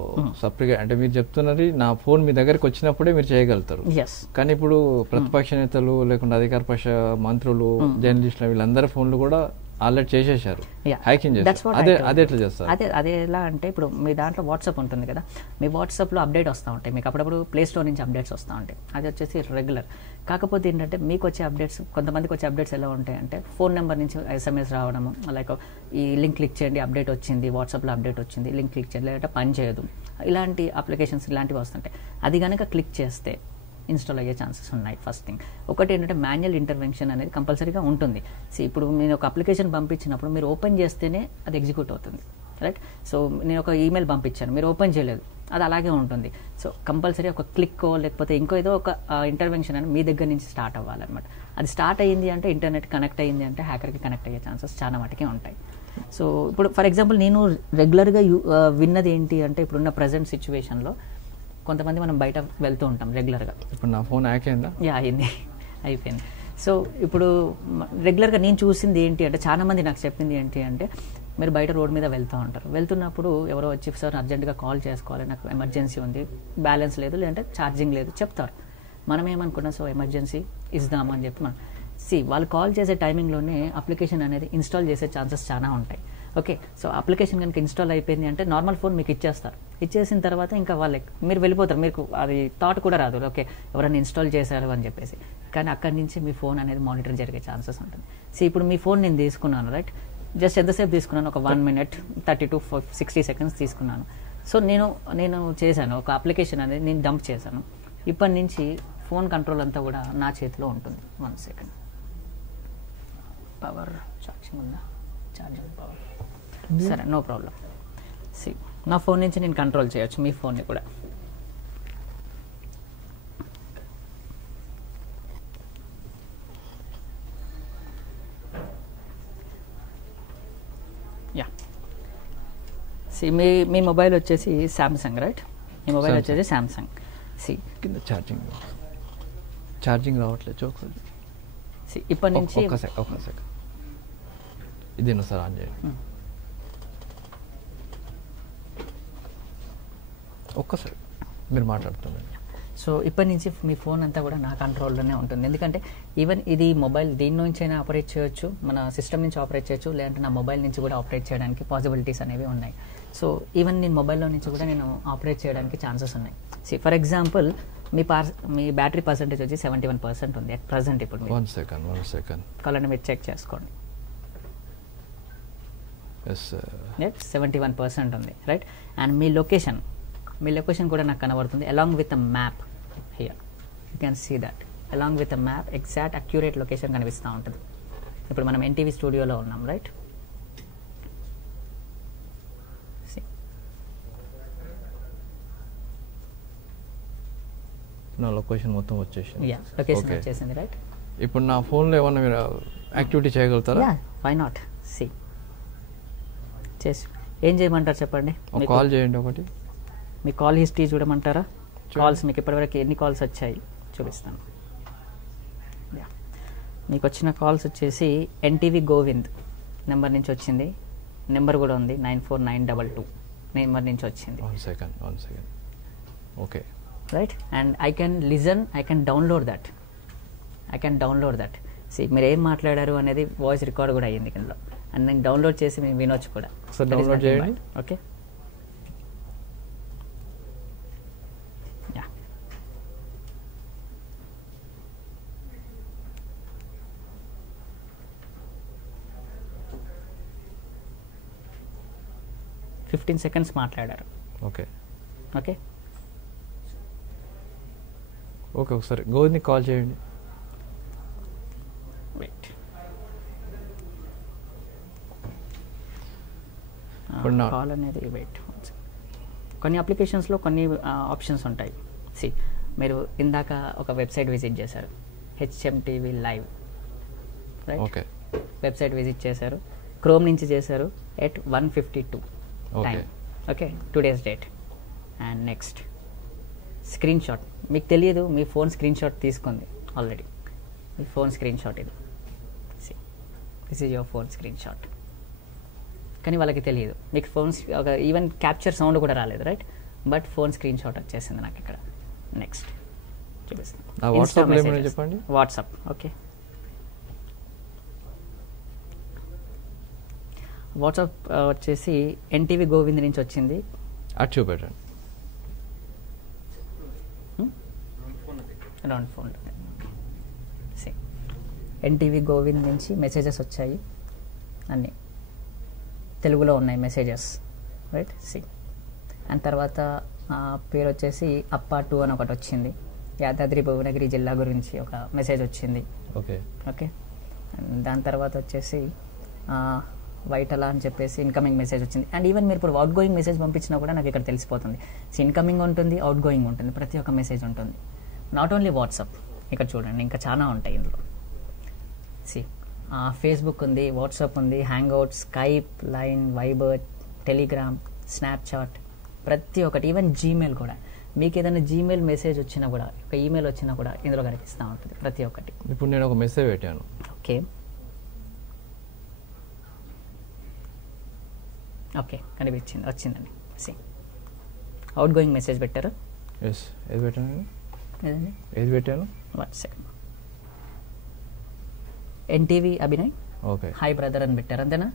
సపరేట్గా అంటే మీరు చెప్తున్నది నా ఫోన్ మీ దగ్గరికి వచ్చినప్పుడే మీరు చేయగలుగుతారు. ఎస్, కానీ ఇప్పుడు ప్రతిపక్ష నేతలు లేకుంటే అధికార పక్ష మంత్రులు, జర్నలిస్టులు వీళ్ళందరి ఫోన్లు కూడా ఆల్రెడీ చేసేసారు, హ్యాకింగ్ చేస్తారు. అదే ఎట్లా చేస్తారు? అదే ఎలా అంటే ఇప్పుడు మీ దాంట్లో వాట్సాప్ ఉంటుంది కదా, మీ వాట్సాప్లో అప్డేట్ వస్తూ ఉంటాయి, మీకు అప్పుడప్పుడు ప్లే స్టోర్ నుంచి అప్డేట్స్ వస్తూ ఉంటాయి, అది వచ్చేసి రెగ్యులర్. కాకపోతే ఏంటంటే మీకు వచ్చే అప్డేట్స్, కొంతమందికి వచ్చే అప్డేట్స్ ఎలా ఉంటాయంటే ఫోన్ నెంబర్ నుంచి SMS రావడము, లైక్ ఈ లింక్ క్లిక్ చేయండి అప్డేట్ వచ్చింది, వాట్సాప్లో అప్డేట్ వచ్చింది, లింక్ క్లిక్ చేయండి, లేదంటే పని చేయదు, ఇలాంటి అప్లికేషన్స్ ఇలాంటివి వస్తుంటాయి. అది కనుక క్లిక్ చేస్తే ఇన్స్టాల్ అయ్యే ఛాన్సెస్ ఉన్నాయి. First thing. ఒకటి ఏంటంటే మాన్యువల్ ఇంటర్వెన్షన్ అనేది కంపల్సరీగా ఉంటుంది. సో ఇప్పుడు నేను ఒక అప్లికేషన్ పంపించినప్పుడు మీరు ఓపెన్ చేస్తేనే అది ఎగ్జిక్యూట్ అవుతుంది, రైట్? సో నేను ఒక ఈమెయిల్ పంపించాను, మీరు ఓపెన్ చేయలేదు, అది అలాగే ఉంటుంది. సో కంపల్సరీ ఒక క్లిక్ లేకపోతే ఇంకో ఏదో ఒక ఇంటర్వెన్షన్ అని మీ దగ్గర నుంచి స్టార్ట్ అవ్వాలన్నమాట. అది స్టార్ట్ అయ్యింది అంటే ఇంటర్నెట్ కనెక్ట్ అయ్యింది అంటే హ్యాకర్కి కనెక్ట్ అయ్యే ఛాన్సెస్ చాలా మటుకే ఉంటాయి. సో ఇప్పుడు ఫర్ ఎగ్జాంపుల్ నేను రెగ్యులర్గా విన్నది ఏంటి అంటే ఇప్పుడున్న ప్రజెంట్ సిచ్యువేషన్లో కొంతమంది మనం బయట వెళ్తూ ఉంటాం రెగ్యులర్గా. ఇప్పుడు నా ఫోన్ హ్యాక్ అయిందా? యా, అయింది, అయిపోయింది. సో ఇప్పుడు రెగ్యులర్గా నేను చూసింది ఏంటి అంటే చాలామంది నాకు చెప్పింది ఏంటి అంటే మీరు బయట రోడ్ మీద వెళ్తూ ఉంటారు, వెళ్తున్నప్పుడు ఎవరో వచ్చి సార్ అర్జెంటుగా కాల్ చేసుకోవాలి, నాకు ఎమర్జెన్సీ ఉంది, బ్యాలెన్స్ లేదు, లేదంటే ఛార్జింగ్ లేదు చెప్తారు. మనం ఏమనుకున్నాం, సో ఎమర్జెన్సీ ఇద్దామని చెప్పి మనం వాళ్ళు కాల్ చేసే టైమింగ్లోనే అప్లికేషన్ అనేది ఇన్స్టాల్ చేసే ఛాన్సెస్ చాలా ఉంటాయి. ఓకే, సో అప్లికేషన్ కనుక ఇన్స్టాల్ అయిపోయింది అంటే నార్మల్ ఫోన్ మీకు ఇచ్చేస్తారు, ఇచ్చేసిన తర్వాత ఇంకా వాళ్ళకి మీరు వెళ్ళిపోతారు, మీకు అది థాట్ కూడా రాదు ఓకే ఎవరైనా ఇన్స్టాల్ చేశారు అని చెప్పేసి. కానీ అక్కడి నుంచి మీ ఫోన్ అనేది మానిటర్ జరిగే ఛాన్సెస్ ఉంటుంది. సో ఇప్పుడు మీ ఫోన్ నేను తీసుకున్నాను రైట్, జస్ట్ ఎంతసేపు తీసుకున్నాను, ఒక 1 minute 30 to 60 seconds తీసుకున్నాను. సో నేను చేశాను ఒక అప్లికేషన్ అనేది నేను డంప్ చేశాను. ఇప్పటి నుంచి ఫోన్ కంట్రోల్ అంతా కూడా నా చేతిలో ఉంటుంది. 1 second, పవర్ ఛార్జింగ్ ఉందా, ఛార్జింగ్ పవర్, సరే నో ప్రాబ్లం. సి నా ఫోన్ నుంచి నేను కంట్రోల్ చేయొచ్చు మీ ఫోన్ని కూడా. యా, సి మీ మొబైల్ వచ్చేసి శాంసంగ్ రైట్, మీ మొబైల్ వచ్చేసి శాంసంగ్. సి కింద ఛార్జింగ్ రావట్లేదు చూడండి. సి ఇప్పటి నుంచి ఒక సెకండ్ ఇది సార్ ఆన్ చేయండి. ఒక్కసారి మీరు మాట్లాడుతున్నారు. సో ఇప్పటి నుంచి మీ ఫోన్ అంతా కూడా నా కంట్రోల్లోనే ఉంటుంది. ఎందుకంటే ఈవెన్ ఇది మొబైల్ దీని నుంచి అయినా ఆపరేట్ చేయొచ్చు, మన సిస్టమ్ నుంచి ఆపరేట్ చేయొచ్చు, లేదంటే నా మొబైల్ నుంచి కూడా ఆపరేట్ చేయడానికి పాసిబిలిటీస్ అనేవి ఉన్నాయి. సో ఈవెన్ నేను మొబైల్లో నుంచి కూడా నేను ఆపరేట్ చేయడానికి ఛాన్సెస్ ఉన్నాయి. సి ఫర్ ఎగ్జాంపుల్ మీ బ్యాటరీ పర్సెంటేజ్ వచ్చి 71% ఉంది అట్ ప్రజెంట్. ఇప్పుడు 1 second కావాలంటే మీరు చెక్ చేసుకోండి. 71% ఉంది రైట్. అండ్ మీ లొకేషన్ కూడా నాకు కనబడుతుంది along with a map. Here you can see that along with a map exact accurate location కనిపిస్తూ ఉంటుంది. ఇప్పుడు మనం NTV స్టూడియోలో ఉన్నాం రైట్. నా లొకేషన్ మొత్తం వచ్చేసింది. యా, లొకేషన్ వచ్చేసింది రైట్. ఇప్పుడు నా ఫోన్లో ఏమన్నా మీరు యాక్టివిటీ చేయగలుగుతారా? Why not. సి చేసి ఏం చేయమంటారు చెప్పండి. కాల్ చేయండి ఒకటి. మీ కాల్ హిస్టరీ చూడమంటారా? కాల్స్ మీకు ఇప్పటివరకు ఎన్ని కాల్స్ వచ్చాయి చూపిస్తాను. మీకు వచ్చిన కాల్స్ వచ్చేసి NTV గోవింద్ నెంబర్ నుంచి వచ్చింది, నెంబర్ కూడా ఉంది 94922 నెంబర్ నుంచి వచ్చింది. 1 second okay right. And I can download that. See మీరు ఏం మాట్లాడారు అనేది వాయిస్ రికార్డ్ కూడా అయ్యింది కింద, అండ్ నేను డౌన్లోడ్ చేసి మేము వినొచ్చు కూడా. సో డౌన్లోడ్ చేయండి. ఓకే. 15 seconds మాట్లాడారు. ఓకే ఓకే ఓకే ఒకసారి గోవింద్ని కాల్ చేయండి. వెయిట్ ఇప్పుడు నా- కాల్ అనేది వెయిట్ కొన్ని అప్లికేషన్స్లో కొన్ని ఆప్షన్స్ ఉంటాయి. సి మీరు ఇందాక ఒక వెబ్సైట్ విజిట్ చేశారు, HMTV live, right? Okay website visit చేశారు, క్రోమ్ నుంచి చేశారు at 1:52 time. Okay okay today's date. And next screen shot, మీకు తెలియదు మీ ఫోన్ స్క్రీన్ షాట్ తీసుకుంది ఆల్రెడీ. మీ ఫోన్ స్క్రీన్ షాట్ ఇది, this is your phone screen shot. కానీ వాళ్ళకి తెలియదు, మీకు ఫోన్ ఒక ఈవెన్ క్యాప్చర్ సౌండ్ కూడా రాలేదు, right? But phone screen shot వచ్చేసింది నాకు ఇక్కడ. నెక్స్ట్ చూపిస్తాను. నా వాట్సాప్లో ఏమైనా చెప్పండి. WhatsApp, okay. వాట్సాప్ వచ్చేసి ఎన్టీవీ గోవింద్ నుంచి వచ్చింది. అటు చూపెట్టండి. రౌండ్ ఫోన్ ఎన్టీవీ గోవింద్ నుంచి మెసేజెస్ వచ్చాయి, అన్నీ తెలుగులో ఉన్నాయి మెసేజెస్, రైట్? సి అండ్ తర్వాత పేరు వచ్చేసి అప్పా 2 అని ఒకటి వచ్చింది, యాదాద్రి భువనగిరి జిల్లా గురించి ఒక మెసేజ్ వచ్చింది. ఓకే ఓకే దాని తర్వాత వచ్చేసి వైటలా అని చెప్పేసి ఇన్కమింగ్ మెసేజ్ వచ్చింది. అండ్ ఈవెన్ మీరు ఇప్పుడు అవుట్ గోయింగ్ మెసేజ్ పంపించినా కూడా నాకు ఇక్కడ తెలిసిపోతుంది. సో ఇన్కమింగ్ ఉంటుంది, అవుట్ గోయింగ్ ఉంటుంది, ప్రతి ఒక్క మెసేజ్ ఉంటుంది. నాట్ ఓన్లీ వాట్సాప్, ఇక్కడ చూడండి ఇంకా చాలా ఉంటాయి ఇందులో. సి ఫేస్బుక్ ఉంది, వాట్సాప్ ఉంది, hangout, Skype, line, వైబర్, Telegram, Snapchat, ప్రతి ఒక్కటి. ఈవెన్ జీమెయిల్ కూడా, మీకు ఏదైనా జీమెయిల్ మెసేజ్ వచ్చినా కూడా, ఒక ఈమెయిల్ వచ్చినా కూడా ఇందులో కనిపిస్తూ ఉంటుంది ప్రతి ఒక్కటి. ఇప్పుడు నేను ఒక మెసేజ్ పెట్టాను. ఓకే ఓకే కనిపించింది, వచ్చిందండి. సి అవుట్ గోయింగ్ మెసేజ్ పెట్టారు. ఎస్ ఏది పెట్టాను, ఏదండి? ఏది పెట్టాను? 1 second. NTV Abhinay okay hi brother అని పెట్టారు, అంతేనా?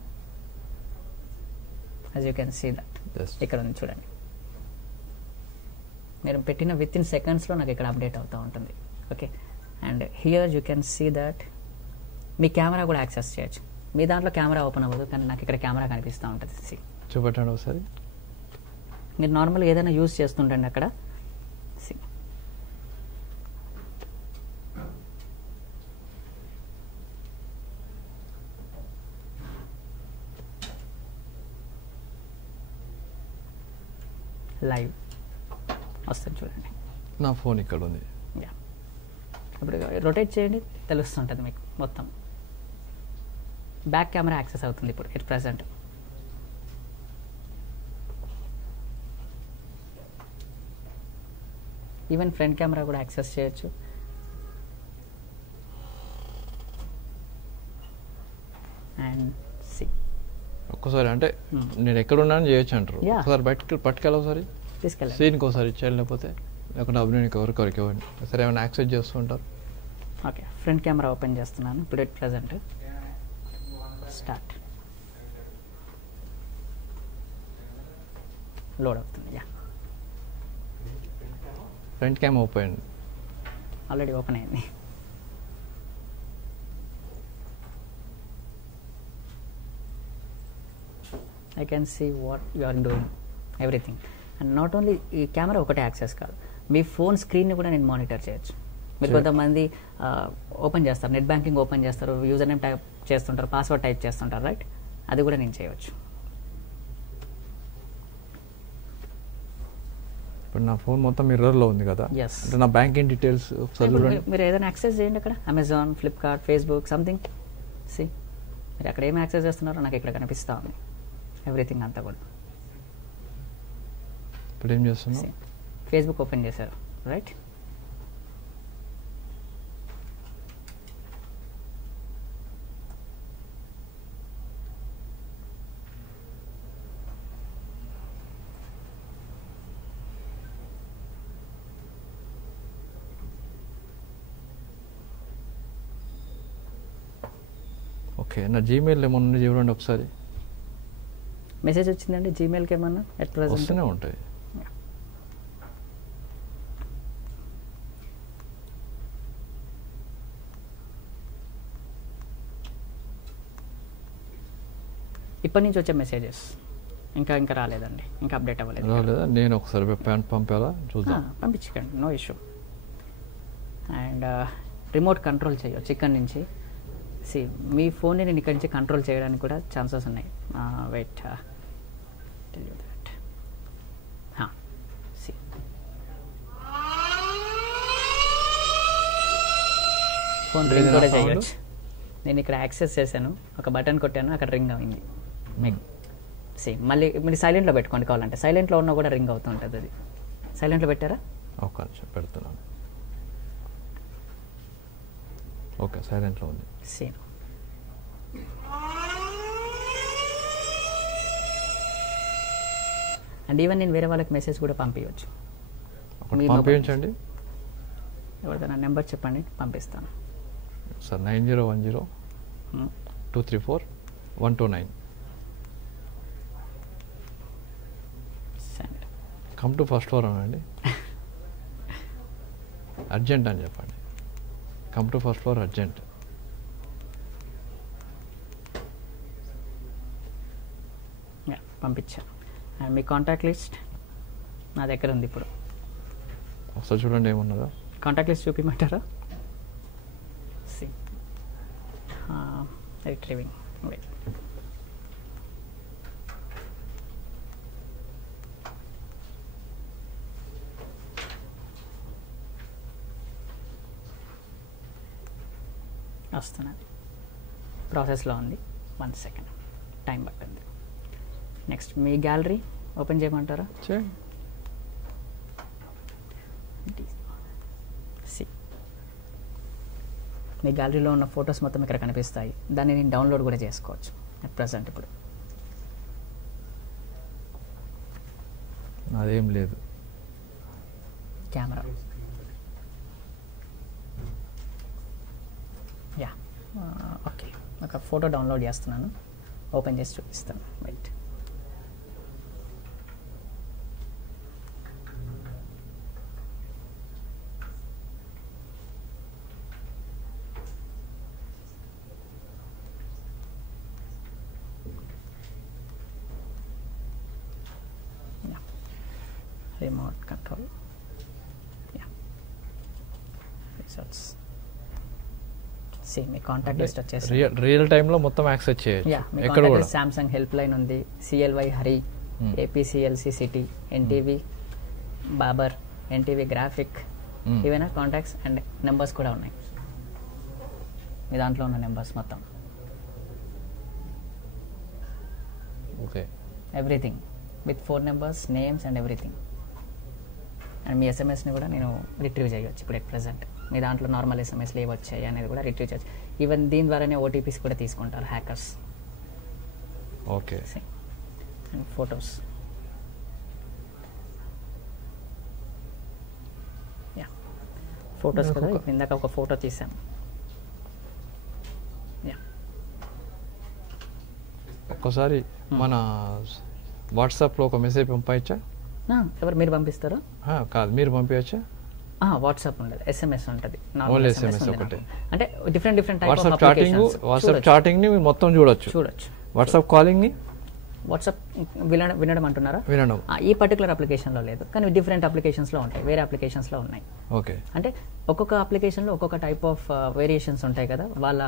As you can see that yes ఇక్కడ ఉంది చూడండి. మీరు పెట్టిన విత్ ఇన్ సెకండ్స్లో నాకు ఇక్కడ అప్డేట్ అవుతూ ఉంటుంది. Okay and here you can see that మీ కెమెరా కూడా యాక్సెస్ చేయొచ్చు. మీ దాంట్లో కెమెరా ఓపెన్ అవ్వదు, కానీ నాకు ఇక్కడ కెమెరా కనిపిస్తూ ఉంటుంది. సి చూపెట్టండి ఒకసారి. మీరు నార్మల్గా ఏదైనా యూజ్ చేస్తుంటండి అక్కడ. సి లైవ్ వస్తుంది చూడండి. నా ఫోన్ ఇక్కడ ఉంది. యా ఇప్పుడు రొటేట్ చేయండి, తెలుస్తుంటుంది మీకు మొత్తం. బ్యాక్ కెమెరా యాక్సెస్ అవుతుంది ఇప్పుడు at present. Even front camera కూడా యాక్సెస్ చేయొచ్చు. అండ్ సి ఒక్కసారి అంటే నేను ఎక్కడ ఉన్నాను చేయొచ్చు అంటారు. Yeah. ఒకసారి బయటకి పట్టుకెళ్ళి ఒకసారి తీసుకెళ్ళండి. సీన్కి ఒకసారి ఇచ్చేయాలి, లేకపోతే అభినయానికి ఎవరికి ఇవ్వండి. సరే ఏమైనా యాక్సెస్ చేస్తూ ఉంటారు. ఓకే ఫ్రంట్ కెమెరా ఓపెన్ చేస్తున్నాను ఇప్పుడు ఎట్ ప్రెసెంట్. స్టార్ట్. లోడ్ అవుతుంది. Yeah front cam open. Already open అయింది. I can see what you are doing everything. And not only ఈ కెమెరా ఒకటే యాక్సెస్ కాదు, మీ ఫోన్ స్క్రీన్ని కూడా నేను మానిటర్ చేయొచ్చు. మీరు కొంతమంది ఓపెన్ చేస్తారు, నెట్ బ్యాంకింగ్ ఓపెన్ చేస్తారు, యూజర్ నేమ్ టైప్ చేస్తుంటారు, పాస్వర్డ్ టైప్ చేస్తుంటారు, రైట్? అది కూడా నేను చేయవచ్చు. ఇప్పుడు నా ఫోన్ మొత్తం మిర్రర్లో ఉంది కదా. Yes. అంటే నా బ్యాంకింగ్ డీటెయిల్స్ ఒకసారి చూడండి. మీరు ఏదైనా యాక్సెస్ చేయండి అక్కడ, Amazon, Flipkart, Facebook, something. See మీరు అక్కడ ఏం యాక్సెస్ చేస్తున్నారో నాకు ఇక్కడ కనిపిస్తూ ఉంది ఎవ్రీథింగ్ అంతా కూడా. ఇప్పుడు ఏం చేస్తున్నా? ఫేస్బుక్ ఓపెన్ చేశారు, రైట్? ఓకే నా జీమెయిల్ ఏమన్నా చూడండి ఒకసారి. మెసేజ్ వచ్చిందండి జీమెయిల్కి ఏమన్నా ఎట్ ప్రెసెంట్? వస్తూనే ఉంటాయి. ఇప్పటి నుంచి వచ్చే మెసేజెస్ ఇంకా రాలేదండి, ఇంకా అప్డేట్ అవ్వలేదు. రాలేదా? నేను ఒకసారి పంపాలా చూద్దాం. పంపించకండి, no issue. And remote control చేయొచ్చు ఇక్కడ నుంచి. మీ ఫోన్ని నేను ఇక్కడి నుంచి కంట్రోల్ చేయడానికి కూడా ఛాన్సెస్ ఉన్నాయి. Wait, tell you that. Phone ring కూడా చేయొచ్చు. నేను ఇక్కడ యాక్సెస్ చేశాను, ఒక బటన్ కొట్టాను, అక్కడ రింగ్ అయింది మీకు. మళ్ళీ మీరు సైలెంట్లో పెట్టుకోండి కావాలంటే, సైలెంట్లో ఉన్నా కూడా రింగ్ అవుతూ ఉంటుంది. అది సైలెంట్లో పెట్టారా? ఒక నిమిషం పెడుతున్నాను. ఓకే, సైలెంట్లో ఉంది. సేమ్. అండ్ ఈవెన్ నేను వేరే వాళ్ళకి మెసేజ్ కూడా పంపించవచ్చు. పంపించండి. ఎవరిదైనా నెంబర్ చెప్పండి, పంపిస్తాను sir. 9010 234 129. Come to first floor అనండి. అర్జెంట్ అని చెప్పండి. Come to first floor urgent. పంపించాను. అండ్ మీ కాంటాక్ట్ లిస్ట్ నా దగ్గర ఉంది ఇప్పుడు. ఒకసారి చూడండి ఏమున్నదో. కాంటాక్ట్ లిస్ట్ చూపించమంటారా? రిట్రీవింగ్. వస్తున్నది, ప్రాసెస్లో ఉంది. 1 సెకండ్ టైం పట్టింది. నెక్స్ట్ మీ గ్యాలరీ ఓపెన్ చేయమంటారా? మీ గ్యాలరీలో ఉన్న ఫొటోస్ మొత్తం ఇక్కడ కనిపిస్తాయి. దాన్ని నేను డౌన్లోడ్ కూడా చేసుకోవచ్చు అట్ ప్రజెంట్. ఇప్పుడు అదేం లేదు. Camera, yeah okay. ఒక ఫోటో డౌన్లోడ్ చేస్తున్నాను, ఓపెన్ చేసి చూపిస్తాను. Right, remote control, results. మీ కాంటాక్ట్ లిస్ట్ వచ్చేసి రియల్ టైంలో మొత్తం యాక్సెస్ చేయొచ్చు. మీ contact list Samsung help line ఉంది, CLY Hari, APCLC city, NTV Babar, NTV graphic, ఇవేనా కాంటాక్ట్స్. అండ్ నెంబర్స్ కూడా ఉన్నాయి మీ దాంట్లో ఉన్న నెంబర్స్ మొత్తం. Okay, everything with 4 numbers, names and everything. And మీ ఎస్ఎంఎస్ని కూడా నేను రిట్రీవ్ చేయవచ్చు ఇప్పుడు ఎట్ ప్రజెంట్. మీ దాంట్లో నార్మల్ ఎస్ఎంఎస్లు ఏవి వచ్చాయి అనేది కూడా రిట్రీవ్ చేయొచ్చు. ఈవెన్ దీని ద్వారానే ఓటీపీస్ కూడా తీసుకుంటారు hackers. Okay, and photos, yeah photos కదా. ఇందాక ఒక ఫోటో తీసాం. యా ఒక్కసారి మన వాట్సాప్లో ఒక మెసేజ్ పంపించా. ఎవరు మీరు పంపిస్తారా? కాదు, మీరు పంపించచ్చా? వాట్సాప్ ఉండదు, ఎస్ఎంఎస్ ఉంటుంది. SMS ఒకటే. అంటే different type of WhatsApp chatting ని మొత్తం చూడొచ్చు. వాట్సాప్ కాలింగ్ ని వాట్సాప్ వినడం అంటున్నారా? వినడం ఈ పర్టికులర్ అప్లికేషన్లో లేదు, కానీ డిఫరెంట్ అప్లికేషన్స్లో ఉంటాయి, వేరే అప్లికేషన్స్లో ఉన్నాయి. ఓకే, అంటే ఒక్కొక్క అప్లికేషన్లో ఒక్కొక్క టైప్ ఆఫ్ వేరియేషన్స్ ఉంటాయి కదా, వాళ్ళ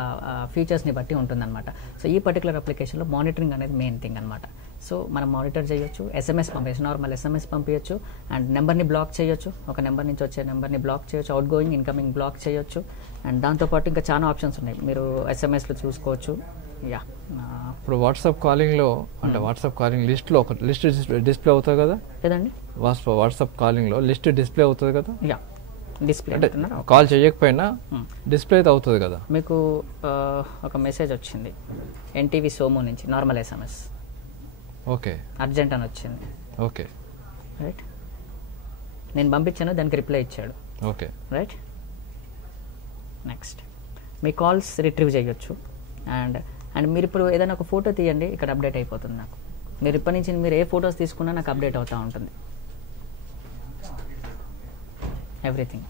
ఫీచర్స్ని బట్టి ఉంటుందన్నమాట. సో ఈ పర్టికులర్ అప్లికేషన్లో మానిటరింగ్ అనేది మెయిన్ థింగ్ అనమాట. సో మనం మానిటర్ చేయొచ్చు, ఎస్ఎంఎస్ పంపించచ్చు, నార్మల్ ఎస్ఎంఎస్ పంపించచ్చు, అండ్ నెంబర్ని బ్లాక్ చేయొచ్చు, ఒక నెంబర్ నుంచి వచ్చే నెంబర్ని బ్లాక్ చేయొచ్చు, అవుట్ గోయింగ్ ఇన్కమింగ్ బ్లాక్ చేయొచ్చు. అండ్ దాంతోపాటు ఇంకా చాలా ఆప్షన్స్ ఉన్నాయి, మీరు ఎస్ఎంఎస్లో చూసుకోవచ్చు. యా ఇప్పుడు వాట్సాప్ కాలింగ్లో అంటే వాట్సాప్ కాలింగ్ లిస్ట్లో ఒక లిస్ట్ డిస్ప్లే అవుతుంది కదా? లేదండి, వాట్సాప్ కాలింగ్లో లిస్ట్ డిస్ప్లే అవుతుంది కదా? యా డిస్ప్లే అంటే కాల్ చేయకపోయినా డిస్ప్లే అయితే అవుతుంది కదా? మీకు ఒక మెసేజ్ వచ్చింది ఎన్టీవీ సోము నుంచి, నార్మల్ ఎస్ఎంఎస్. ఓకే, అర్జెంట్ అని వచ్చింది. Okay, right. నేను పంపించాను, దానికి రిప్లై ఇచ్చాడు. Okay, right. నెక్స్ట్ మీ కాల్స్ రిట్రీవ్ చేయొచ్చు. అండ్ మీరు ఇప్పుడు ఏదైనా ఒక ఫోటో తీయండి, ఇక్కడ అప్డేట్ అయిపోతుంది నాకు. మీరు ఇప్పటి నుంచి మీరు ఏ ఫొటోస్ తీసుకున్నా నాకు అప్డేట్ అవుతూ ఉంటుంది, ఎవ్రీథింగ్.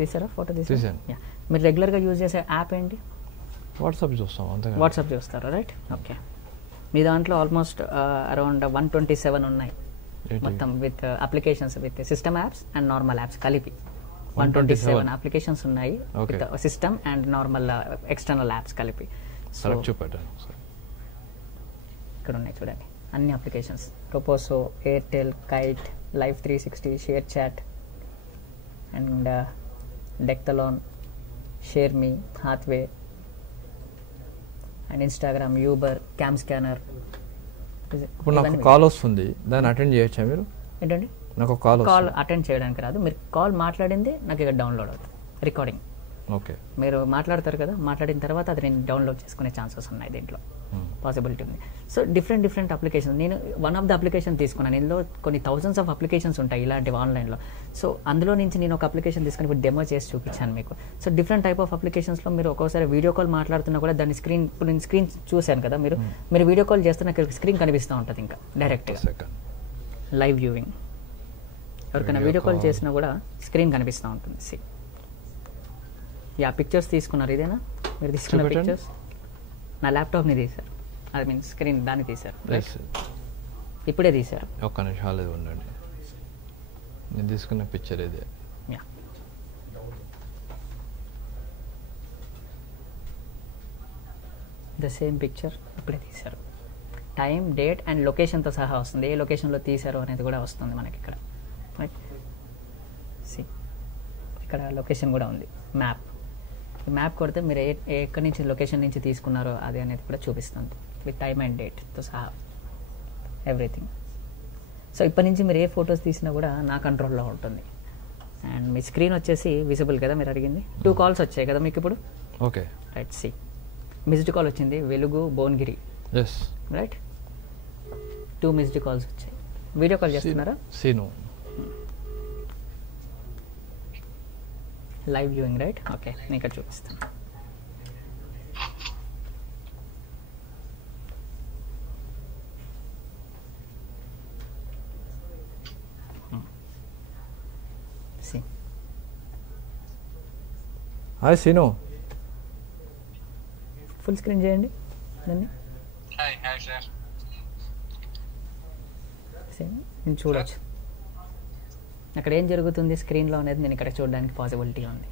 తీసారా ఫోటో తీసాను. మీరు రెగ్యులర్గా యూజ్ చేసే యాప్ ఏంటి? వాట్సాప్ చూస్తాం అంతే. వాట్సాప్ చూస్తారా, రైట్. ఓకే. మీ దాంట్లో ఆల్మోస్ట్ అరౌండ్ 127 ఉన్నాయి మొత్తం with applications, with system apps and normal apps కలిపి 127 అప్లికేషన్స్ ఉన్నాయి with system and normal external apps కలిపి. సో చూపెట్టాను ఇక్కడ ఉన్నాయి చూడండి అన్ని అప్లికేషన్స్. టొపోసో, Airtel, Kite, Life 360, ShareChat and Decathlon, ShareMe, Hathway and Instagram, Uber, CamScanner. ఇప్పుడు నాకు కాల్ వస్తుంది, దాన్ని అటెండ్ చేయొచ్చా మీరు? ఏంటండి? నాకు కాల్ అటెండ్ చేయడానికి రాదు, మీరు కాల్ మాట్లాడింది నాకు ఇక్కడ డౌన్లోడ్ అవుతుంది రికార్డింగ్. ఓకే. మీరు మాట్లాడతారు కదా, మాట్లాడిన తర్వాత అది నేను డౌన్లోడ్ చేసుకునే ఛాన్సెస్ ఉన్నాయి, దీంట్లో పాసిబిలిటీ ఉంది. సో డిఫరెంట్ అప్లికేషన్స్, నేను వన్ ఆఫ్ ద అప్లికేషన్ తీసుకున్నాను. ఇందులో కొన్ని థౌసండ్స్ ఆఫ్ అప్లికేషన్స్ ఉంటాయి ఇలాంటివి ఆన్లైన్లో. సో అందులో నుంచి నేను ఒక అప్లికేషన్ తీసుకుని ఇప్పుడు డెమో చేసి చూపించాను మీకు. సో డిఫరెంట్ టైప్ ఆఫ్ అప్లికేషన్స్లో మీరు ఒక్కోసారి వీడియో కాల్ మాట్లాడుతున్నా కూడా దాని స్క్రీన్, ఇప్పుడు నేను స్క్రీన్ చూశాను కదా, మీరు వీడియో కాల్ చేస్తే నాకు స్క్రీన్ కనిపిస్తూ ఉంటుంది ఇంకా డైరెక్ట్గా లైవ్ వ్యూయింగ్. ఎవరికైనా వీడియో కాల్ చేసినా కూడా స్క్రీన్ కనిపిస్తూ ఉంటుంది. పిక్చర్స్ తీసుకున్నారు, ఇదేనా మీరు తీసుకున్న పిక్చర్స్? నా ల్యాప్టాప్ని తీశారు, ఐ మీన్ స్క్రీన్ దాన్ని తీశారు, ఇప్పుడే తీశారు. ఒక్క నిమిషాలు ఉండండి, నేను తీసుకున్న పిక్చర్ ఇదే. ద సేమ్ పిక్చర్ ఇప్పుడే తీశారు. టైం, డేట్ అండ్ లొకేషన్తో సహా వస్తుంది, ఏ లొకేషన్లో తీశారు అనేది కూడా వస్తుంది మనకి ఇక్కడ. ఇక్కడ లొకేషన్ కూడా ఉంది, మ్యాప్ కొడితే మీరు ఎక్కడి నుంచి లొకేషన్ నుంచి తీసుకున్నారో అది అనేది కూడా చూపిస్తుంది విత్ టైమ్ అండ్ డేట్తో సహా ఎవ్రీథింగ్. సో ఇప్పటి నుంచి మీరు ఏ ఫొటోస్ తీసినా కూడా నా కంట్రోల్లో ఉంటుంది. అండ్ మీ స్క్రీన్ వచ్చేసి విజిబుల్ కదా, మీరు అడిగింది 2 కాల్స్ వచ్చాయి కదా మీకు ఇప్పుడు. Okay, right. మిస్డ్ కాల్ వచ్చింది, Velugu, Bhuvanagiri, right. 2 missed calls వచ్చాయి. వీడియో కాల్ చేస్తున్నారా? సీను లైవ్ వ్యూయింగ్, రైట్. ఓకే, నేను ఇక్కడ చూపిస్తాను. హాయ్ సీను, ఫుల్ స్క్రీన్ చేయండి దాన్ని, నేను చూడొచ్చు అక్కడ ఏం జరుగుతుంది స్క్రీన్లో అనేది నేను ఇక్కడ చూడడానికి పాసిబిలిటీ ఉంది.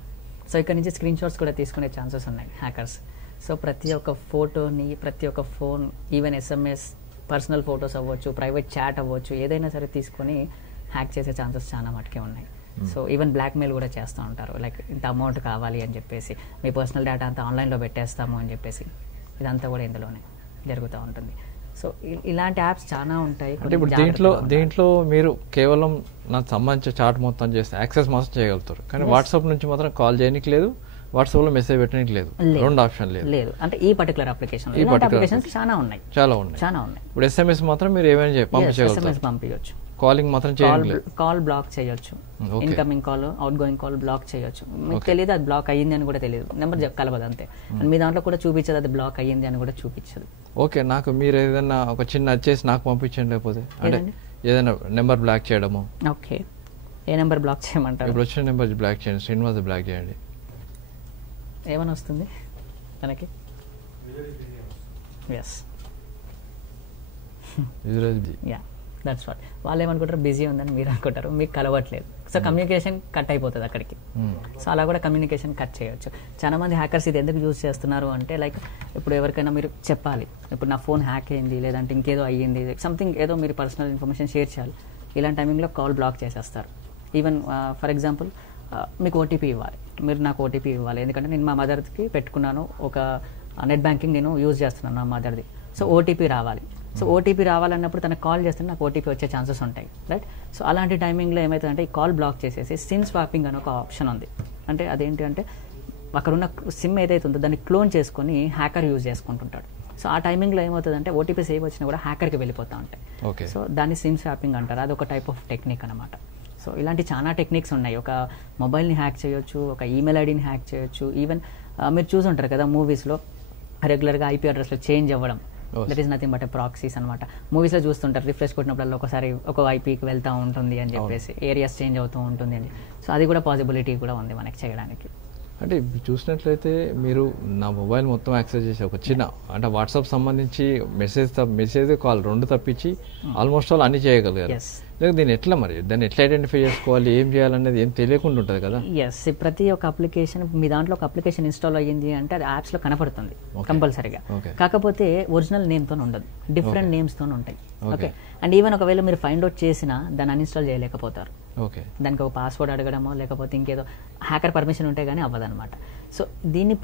సో ఇక్కడ నుంచి స్క్రీన్ షాట్స్ కూడా తీసుకునే ఛాన్సెస్ ఉన్నాయి హ్యాకర్స్. సో ప్రతి ఒక్క ఫోటోని, ప్రతి ఒక్క phone, even SMS, personal photos అవ్వచ్చు, ప్రైవేట్ చాట్ అవ్వచ్చు, ఏదైనా సరే తీసుకొని హ్యాక్ చేసే ఛాన్సెస్ చాలా మటుకే ఉన్నాయి. సో ఈవెన్ బ్లాక్మెయిల్ కూడా చేస్తూ ఉంటారు, లైక్ ఇంత అమౌంట్ కావాలి అని చెప్పేసి, మీ పర్సనల్ డేటా అంతా ఆన్లైన్లో పెట్టేస్తాము అని చెప్పేసి, ఇదంతా కూడా ఇందులోనే జరుగుతూ ఉంటుంది. సో ఇలాంటి యాప్స్ చాలా ఉంటాయి. అంటే ఇప్పుడు దీంట్లో మీరు కేవలం నాకు సంబంధించిన చాట్ మొత్తం చేస్తే యాక్సెస్ మాత్రం చేయగలుగుతారు, కానీ వాట్సాప్ నుంచి మాత్రం కాల్ చేయడానికి లేదు, వాట్సాప్లో మెసేజ్ పెట్టడానికి లేదు, 2 ఆప్షన్ లేదు. అంటే ఈ పర్టికులర్ అప్లికేషన్ చాలా ఉన్నాయి. ఇప్పుడు SMS మాత్రం మీరు ఏమైనా పంపించవచ్చు, కాలింగ్ మాత్రం చేయలేదు, కాల్ బ్లాక్ చేయొచ్చు, incoming call, out going call black చేయొచ్చు. మీకు తెలియదు అది బ్లాక్ అయ్యింది అని కూడా తెలియదు, నెంబర్ కలవదు అంతే. మీ దాంట్లో కూడా చూపించదు అది బ్లాక్ అయ్యింది అని కూడా చూపించదు. ఓకే, నాకు మీరు ఏదైనా ఒక చిన్న వచ్చేసి నాకు పంపించండి, లేకపోతే అంటే ఏదైనా నెంబర్ బ్లాక్ చేయడము. ఓకే, ఏ నెంబర్ బ్లాక్ చేయమంటారు? ఇప్పుడు వచ్చిన నెంబర్ బ్లాక్ చేయండి, శ్రీనివాస్ బ్లాక్ చేయండి. ఏమని వస్తుంది తనకి? Yes, ya, that's what. వాళ్ళు ఏమనుకుంటారు, బిజీ ఉందని మీరు అనుకుంటారు, మీకు కలవట్లేదు. సో కమ్యూనికేషన్ కట్ అయిపోతుంది అక్కడికి. సో అలా కూడా కమ్యూనికేషన్ కట్ చేయొచ్చు. చాలా మంది హ్యాకర్స్ ఇది ఎందుకు యూజ్ చేస్తున్నారు అంటే, లైక్ ఇప్పుడు ఎవరికైనా మీరు చెప్పాలి, ఇప్పుడు నా ఫోన్ హ్యాక్ అయింది, లేదంటే ఇంకేదో అయ్యింది, సంథింగ్ ఏదో మీరు పర్సనల్ ఇన్ఫర్మేషన్ షేర్ చేయాలి. ఇలాంటి టైమింగ్లో కాల్ బ్లాక్ చేసేస్తారు. ఈవెన్ ఫర్ ఎగ్జాంపుల్ మీకు OTP ఇవ్వాలి, మీరు నాకు OTP ఇవ్వాలి, ఎందుకంటే నేను మా మదర్కి పెట్టుకున్నాను, ఒక నెట్ బ్యాంకింగ్ నేను యూజ్ చేస్తున్నాను నా మదర్ది. సో OTP రావాలి. సో OTP రావాలన్నప్పుడు తనకు కాల్ చేస్తే నాకు OTP వచ్చే ఛాన్సెస్ ఉంటాయి, రైట్. సో అలాంటి టైమింగ్లో ఏమవుతుందంటే ఈ కాల్ బ్లాక్ చేసేసి సిమ్ స్వాపింగ్ అని ఒక ఆప్షన్ ఉంది. అంటే అదేంటి అంటే అక్కడ ఉన్న సిమ్ ఏదైతే ఉందో దాన్ని క్లోన్ చేసుకొని హ్యాకర్ యూజ్ చేసుకుంటుంటాడు. సో ఆ టైమింగ్లో ఏమవుతుందంటే OTP సేవ్ వచ్చినా కూడా హ్యాకర్కి వెళ్ళిపోతూ ఉంటాయి. సో దాన్ని సిమ్ స్వాపింగ్ అంటారు, అది ఒక టైప్ ఆఫ్ టెక్నిక్ అనమాట. సో ఇలాంటి చాలా టెక్నిక్స్ ఉన్నాయి. ఒక మొబైల్ని హ్యాక్ చేయొచ్చు, ఒక ఈమెయిల్ ఐడిని హ్యాక్ చేయొచ్చు. ఈవెన్ మీరు చూసుంటారు కదా మూవీస్లో రెగ్యులర్గా IP అడ్రస్లో చేంజ్ అవ్వడం, that is nothing but proxies అనమాట. మూవీస్లో చూస్తుంటారు, రిఫ్రెష్ కొట్టినప్పుడు ఒకసారి ఒక ఐపీకి వెళ్తూ ఉంటుంది అని చెప్పేసి, ఏరియాస్ చేంజ్ అవుతూ ఉంటుంది అని. సో అది కూడా పాసిబిలిటీ కూడా ఉంది మనకి చేయడానికి. అంటే చూసినట్లయితే మీరు నా మొబైల్ మొత్తం యాక్సెస్ చేసి ఒక చిన్న అంటే వాట్సాప్ సంబంధించి మెసేజ్ కాల్ రెండు తప్పించి ఆల్మోస్ట్ ఆల్ అన్ని చేయగలిగారు. లేక దీన్ని ఎట్లా మరి దాన్ని ఎట్లా ఐడెంటిఫై చేసుకోవాలి, ఏం చేయాలనేది ఏం తెలియకుండా ఉంటుంది కదా? ఎస్, ప్రతి ఒక్క అప్లికేషన్ మీ దాంట్లో ఒక అప్లికేషన్ ఇన్స్టాల్ అయ్యింది అంటే అది యాప్స్లో కనపడుతుంది కంపల్సరీగా. కాకపోతే ఒరిజినల్ నేమ్తో ఉండదు, డిఫరెంట్ నేమ్స్తో ఉంటాయి. ఓకే, అండ్ ఈవెన్ ఒకవేళ మీరు ఫైండ్ అవుట్ చేసినా దాన్ని అన్ఇన్స్టాల్ చేయలేకపోతారు. ఓకే, దానికి ఒక పాస్వర్డ్ అడగడమో లేకపోతే ఇంకేదో హ్యాకర్ పర్మిషన్ ఉంటే కానీ అవ్వదన్నమాట. సో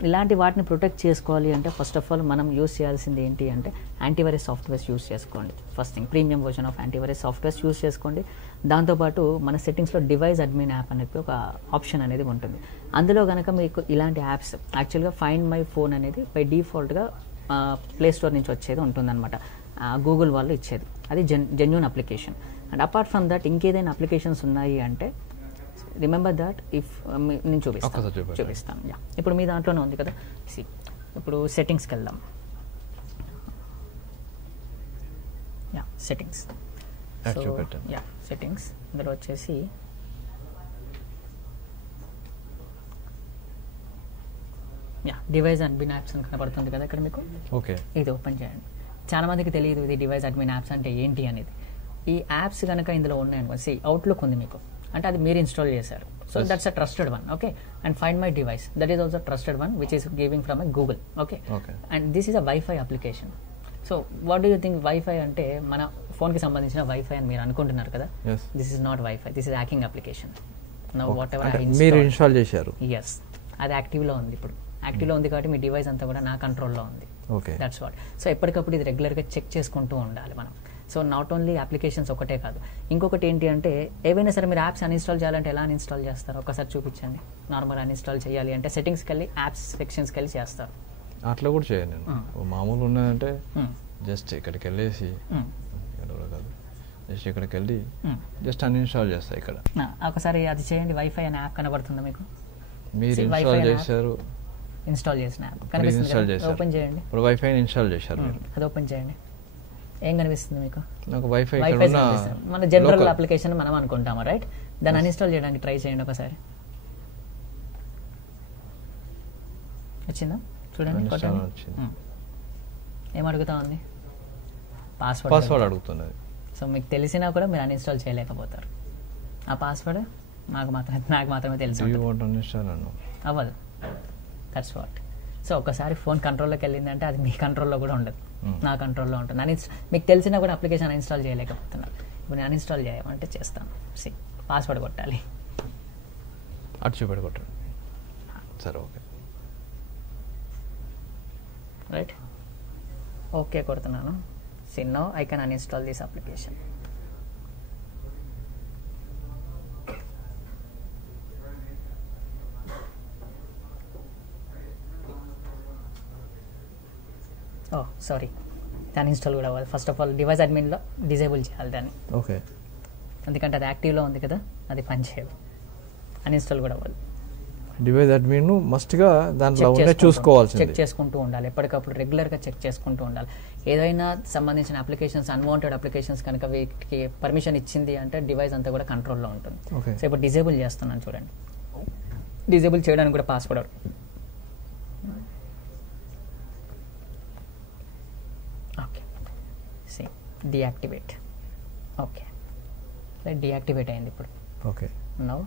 ఇలాంటి వాటిని ప్రొటెక్ట్ చేసుకోవాలి అంటే ఫస్ట్ ఆఫ్ ఆల్ మనం యూస్ చేయాల్సింది ఏంటి అంటే యాంటీవైరస్ సాఫ్ట్వేర్స్ యూస్ చేసుకోండి. First thing, premium version of antivirus softwares use చేసుకోండి. దాంతోపాటు మన సెట్టింగ్స్లో డివైస్ అడ్మిన్ యాప్ అనేది ఒక ఆప్షన్ అనేది ఉంటుంది. అందులో కనుక మీకు ఇలాంటి యాప్స్ యాక్చువల్గా ఫైండ్ మై ఫోన్ అనేది బై డిఫాల్ట్గా ప్లే స్టోర్ నుంచి వచ్చేది ఉంటుందన్నమాట, గూగుల్ వాళ్ళు ఇచ్చేది. అది genuine application. And apart from that ఇంకేదైనా అప్లికేషన్స్ ఉన్నాయి అంటే రిమెంబర్ దట్ ఇఫ్ నేను చూపిస్తాను. యా, ఇప్పుడు మీ దాంట్లోనే ఉంది కదా. ఇప్పుడు సెట్టింగ్స్కి వెళ్దాం. Yeah, settings. యా, సెట్టింగ్స్ ఇందులో వచ్చేసి డివైస్ అడ్మిన్ యాప్స్ అని కనబడుతుంది కదా ఇక్కడ మీకు. ఓకే, ఇది ఓపెన్ చేయండి. చాలా మందికి తెలియదు ఇది డివైస్ అడ్మిన్ యాప్స్ అంటే ఏంటి అనేది. ఈ యాప్స్ కనుక ఇందులో ఉన్నాయనుకో, అవుట్లుక్ ఉంది మీకు అంటే అది మీరు ఇన్స్టాల్ చేశారు. So that's a trusted one. Okay, and find my device that is also trusted one which is giving from Google. Okay, and this is a wifi application. So what do you think? Wifi అంటే మన ఫోన్కి సంబంధించిన wifi అని మీరు అనుకుంటున్నారు కదా. This is not wifi, this is hacking application. మీరు install చేశారు. ఎస్, అది యాక్టివ్లో ఉంది. ఇప్పుడు యాక్టివ్లో ఉంది కాబట్టి మీ డివైస్ అంతా కూడా నా కంట్రోల్లో ఉంది. That's what. సో ఎప్పటికప్పుడు ఇది రెగ్యులర్గా చెక్ చేసుకుంటూ ఉండాలి మనం. సో నాట్ ఓన్లీ అప్లికేషన్స్ ఒకటే కాదు, ఇంకొకటి ఏంటి అంటే ఏవైనా సరే మీరు యాప్స్ అన్ఇన్స్టాల్ చేయాలంటే ఎలా అన్ఇన్స్టాల్ చేస్తారు ఒకసారి చూపించండి. నార్మల్ అన్ఇన్స్టాల్ చేయాలి అంటే సెట్టింగ్స్కి వెళ్ళి యాప్స్ సెక్షన్స్కి వెళ్ళి చేస్తారు. అట్లా కూడా చేయాలి నేను. మామూలు ఉన్నదంటే జస్ట్ ఇక్కడికి వెళ్ళేసి జస్ట్ ఇక్కడికి వెళ్ళి జస్ట్ అన్ఇన్స్టాల్ చేస్తా. ఇక్కడ ఒకసారి అది చేయండి. వైఫై అనే యాప్ కనబడుతుందా మీకు? మీరు ఇన్స్టాల్ చేశారు, ఇన్స్టాల్ చేసిన యాప్ కనిపిస్తుంది. ఓపెన్ చేయండి. ఇప్పుడు వైఫై ఇన్స్టాల్ చేశారు మీరు, అది ఓపెన్ చేయండి. ఏం కనిపిస్తుంది మీకు? నాకు వైఫై మన జనరల్ అప్లికేషన్ మనం అనుకుంటాము, రైట్? దాన్ని అన్ఇన్స్టాల్ చేయడానికి ట్రై చేయండి ఒకసారి. వచ్చిందా చూడండి. ఏం అడుగుతా ఉంది? పాస్వర్డ్ అడుగుతున్నది. సో మీకు తెలిసినా కూడా మీరు అన్ఇన్స్టాల్ చేయలేకపోతారు. ఆ పాస్వర్డ్ నాకు మాత్రమే తెలిసి అవ్వదు. That's what. సో ఒకసారి ఫోన్ కంట్రోల్లోకి వెళ్ళిందంటే అది మీ కంట్రోల్లో కూడా ఉండదు, నా కంట్రోల్లో ఉంటుంది. మీకు తెలిసినా కూడా అప్లికేషన్ అన్ఇన్స్టాల్ చేయలేకపోతున్నారు. ఇప్పుడు నేను అన్ఇన్స్టాల్ చేయమంటే చేస్తాను. పాస్వర్డ్ కొట్టాలి. అటు చూపెట్టి కొట్టాలి. సరే, ఓకే, రైట్. ఓకే కొడుతున్నాను. Now I can uninstall this application. Sorry, దాన్ని ఇన్స్టాల్ కూడా అవ్వాలి. ఫస్ట్ ఆఫ్ ఆల్ డివైస్ అడ్మిన్లో డిజేబుల్ చేయాలి దాన్ని. ఓకే, ఎందుకంటే అది యాక్టివ్లో ఉంది కదా, అది పని చేయదు. అన్ఇన్స్టాల్ కూడా అవ్వాలి. డివైస్ అడ్మిన్ మస్ట్గా దాంట్లో చూసుకోవాల్సింది, చెక్ చేసుకుంటూ ఉండాలి. ఎప్పటికప్పుడు రెగ్యులర్గా చెక్ చేసుకుంటూ ఉండాలి. ఏదైనా సంబంధించిన అప్లికేషన్స్, అన్వాంటెడ్ అప్లికేషన్స్ కనుక వీటికి పర్మిషన్ ఇచ్చింది అంటే డివైస్ అంతా కూడా కంట్రోల్లో ఉంటుంది. సో ఇప్పుడు డిజేబుల్ చేస్తున్నాను చూడండి. డిజేబుల్ చేయడానికి కూడా password. Okay, deactivate. Okay, deactivate అయింది ఇప్పుడు. Okay, now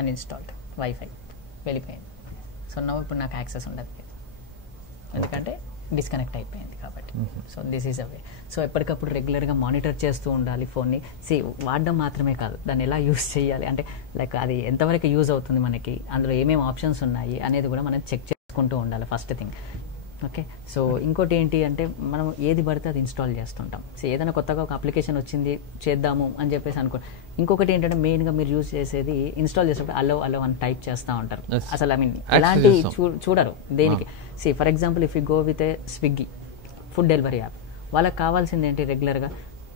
uninstalled. వైఫై వెళ్ళిపోయింది. సో నౌ ఇప్పుడు నాకు యాక్సెస్ ఉండదు, ఎందుకంటే డిస్కనెక్ట్ అయిపోయింది కాబట్టి. So this is a way. So ఎప్పటికప్పుడు రెగ్యులర్గా మానిటర్ చేస్తూ ఉండాలి ఫోన్ని. వాడడం మాత్రమే కాదు, దాన్ని ఎలా యూస్ చేయాలి అంటే లైక్ అది ఎంతవరకు యూజ్ అవుతుంది మనకి, అందులో ఏమేమి ఆప్షన్స్ ఉన్నాయి అనేది కూడా మనం చెక్ చేసుకుంటూ ఉండాలి ఫస్ట్ థింగ్. ఓకే, సో ఇంకోటి ఏంటి అంటే మనం ఏది పడితే అది ఇన్స్టాల్ చేస్తుంటాం. సో ఏదైనా కొత్తగా ఒక అప్లికేషన్ వచ్చింది చేద్దాము అని చెప్పేసి ఇంకొకటి ఏంటంటే మెయిన్గా మీరు యూజ్ చేసేది ఇన్స్టాల్ చేసేటప్పుడు అలో అని టైప్ చేస్తూ ఉంటారు. అసలు ఎలాంటి చూడరు దేనికి. For example if you go with a Swiggy food delivery app, వాళ్ళకి కావాల్సింది ఏంటి? రెగ్యులర్గా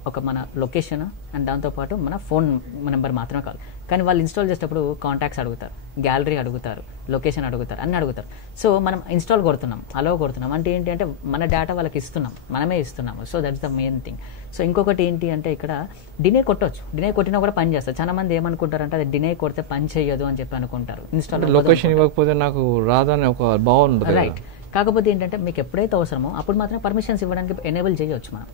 ఒక మన లొకేషన్ అండ్ దాంతోపాటు మన ఫోన్ నెంబర్ మాత్రమే కావాలి. కానీ వాళ్ళు ఇన్స్టాల్ చేసేటప్పుడు కాంటాక్ట్స్ అడుగుతారు, గ్యాలరీ అడుగుతారు, లొకేషన్ అడుగుతారు, అన్నీ అడుగుతారు. సో మనం ఇన్స్టాల్ కొడుతున్నాం, అలో కొడుతున్నాం అంటే ఏంటి అంటే మన డేటా వాళ్ళకి ఇస్తున్నాం, మనమే ఇస్తున్నాము. So that's the main thing. So ఇంకొకటి ఏంటి అంటే ఇక్కడ డినే కొట్టవచ్చు, డినే కొట్టినా కూడా పని చేస్తారు. చాలా మంది ఏమనుకుంటారంటే అది డినే కొడితే పని చేయదు అని చెప్పి అనుకుంటారు. ఇన్స్టాల్ లొకేషన్ ఇవ్వకపోతే నాకు రాదని ఒక భావన ఉంటుంది. రైట్. కాకపోతే ఏంటంటే మీకు ఎప్పుడైతే అవసరమో అప్పుడు మాత్రం పర్మిషన్స్ ఇవ్వడానికి ఎనేబుల్ చేయొచ్చు మనం.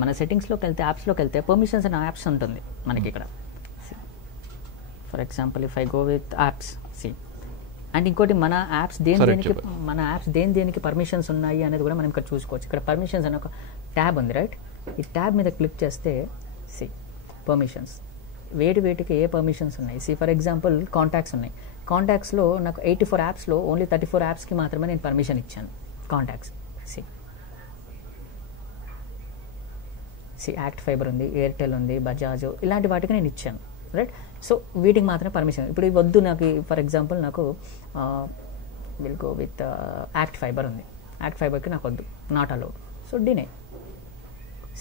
మన సెట్టింగ్స్లోకి వెళ్తే, యాప్స్లోకి వెళ్తే పర్మిషన్స్ అనే యాప్స్ ఉంటుంది మనకి ఇక్కడ. For example if I go with apps and ఇంకోటి మన యాప్స్ దేనికి పర్మిషన్స్ ఉన్నాయి అనేది కూడా మనం ఇక్కడ చూసుకోవచ్చు. ఇక్కడ పర్మిషన్స్ అనే ఒక ట్యాబ్ ఉంది, రైట్? ఈ ట్యాబ్ మీద క్లిక్ చేస్తే పర్మిషన్స్ వేటికి ఏ పర్మిషన్స్ ఉన్నాయి. ఫర్ ఎగ్జాంపుల్ కాంటాక్ట్స్ ఉన్నాయి. కాంటాక్ట్స్లో నాకు 84 యాప్స్లో ఓన్లీ 34 యాప్స్కి మాత్రమే నేను పర్మిషన్ ఇచ్చాను. కాంటాక్ట్స్ యాక్ట్ ఫైబర్ ఉంది, ఎయిర్టెల్ ఉంది, బజాజ్, ఇలాంటి వాటికి నేను ఇచ్చాను, రైట్? సో వీటికి మాత్రమే పర్మిషన్. ఇప్పుడు ఇవి వద్దు నాకు. ఫర్ ఎగ్జాంపుల్ నాకు will go with ACT fiber ఉంది. యాక్ట్ ఫైబర్కి నాకు వద్దు, not allowed. So డినే,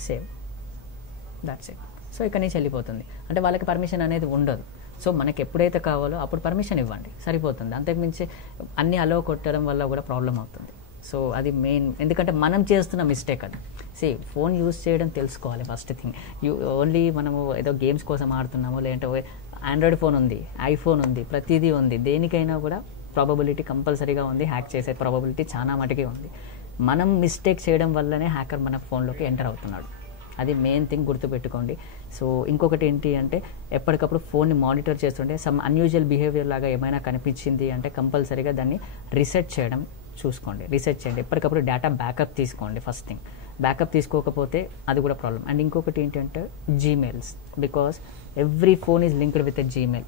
save, that's it. So ఇక్కడ నుంచి వెళ్ళిపోతుంది. అంటే వాళ్ళకి పర్మిషన్ అనేది ఉండదు. సో మనకి ఎప్పుడైతే కావాలో అప్పుడు పర్మిషన్ ఇవ్వండి, సరిపోతుంది. అంతకుమించి అన్ని అలో కొట్టడం వల్ల కూడా ప్రాబ్లం అవుతుంది. సో అది మెయిన్, ఎందుకంటే మనం చేస్తున్న మిస్టేక్ అది. ఫోన్ యూజ్ చేయడం తెలుసుకోవాలి ఫస్ట్ థింగ్. ఓన్లీ మనము ఏదో గేమ్స్ కోసం ఆడుతున్నాము, లేదంటే ఆండ్రాయిడ్ ఫోన్ ఉంది, ఐఫోన్ ఉంది, ప్రతిదీ ఉంది. దేనికైనా కూడా ప్రాబబిలిటీ కంపల్సరీగా ఉంది, హ్యాక్ చేసే ప్రాబబిలిటీ చాలా మటుకే ఉంది. మనం మిస్టేక్ చేయడం వల్లనే హ్యాకర్ మన ఫోన్లోకి ఎంటర్ అవుతున్నాడు. అది మెయిన్ థింగ్, గుర్తుపెట్టుకోండి. సో ఇంకొకటి ఏంటి అంటే ఎప్పటికప్పుడు ఫోన్ని మానిటర్ చేస్తుంటే సమ్ అన్యూజువల్ బిహేవియర్ లాగా ఏమైనా కనిపించింది అంటే కంపల్సరీగా దాన్ని రీసెట్ చేయడం చూసుకోండి. రీసెట్ చేయండి. ఎప్పటికప్పుడు డేటా బ్యాకప్ తీసుకోండి. ఫస్ట్ థింగ్, బ్యాకప్ తీసుకోకపోతే అది కూడా ప్రాబ్లం. అండ్ ఇంకొకటి ఏంటంటే Gmails, because every phone is linked with a Gmail.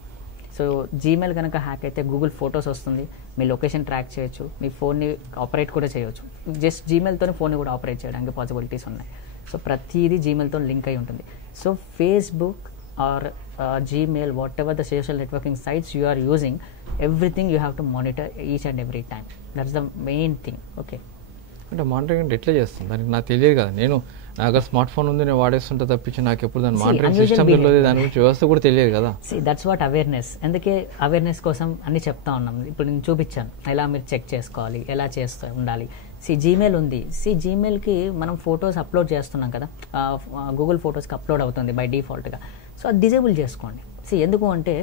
So Gmail కనుక హ్యాక్ అయితే గూగుల్ ఫొటోస్ వస్తుంది, మీ లొకేషన్ ట్రాక్ చేయొచ్చు, మీ ఫోన్ని ఆపరేట్ కూడా చేయొచ్చు. జస్ట్ జీమెయిల్తోనే ఫోన్ని కూడా ఆపరేట్ చేయడానికి పాసిబిలిటీస్ ఉన్నాయి. సో ప్రతిదీ జీమెయిల్తో లింక్ అయి ఉంటుంది. So Facebook or Gmail, whatever the social networking sites you are using, everything you have to monitor each and every time. That's the main thing. Okay, అంటే monitoring అంటే ఎట్లా చేస్తుంది? దానికి నాకు తెలియదు కదా. నేను నాకు స్మార్ట్ ఫోన్ ఉంది, నేను వాడేస్తుంటే తప్పించి నాకు ఎప్పుడు దాని మానిటరింగ్ సిస్టమ్ తెలియదు, దాని గురించి వ్యవస్థ కూడా తెలియదు కదా. That's what awareness. అందుకే అవేర్నెస్ కోసం అన్ని చెప్తా ఉన్నాం. ఇప్పుడు నేను చూపించాను ఎలా మీరు చెక్ చేసుకోవాలి, ఎలా చేస్తూ ఉండాలి. జీమెయిల్ ఉంది. జీమెయిల్కి మనం ఫొటోస్ అప్లోడ్ చేస్తున్నాం కదా, గూగుల్ ఫొటోస్కి అప్లోడ్ అవుతుంది బై డిఫాల్ట్గా. సో అది డిజేబుల్ చేసుకోండి. ఎందుకు అంటే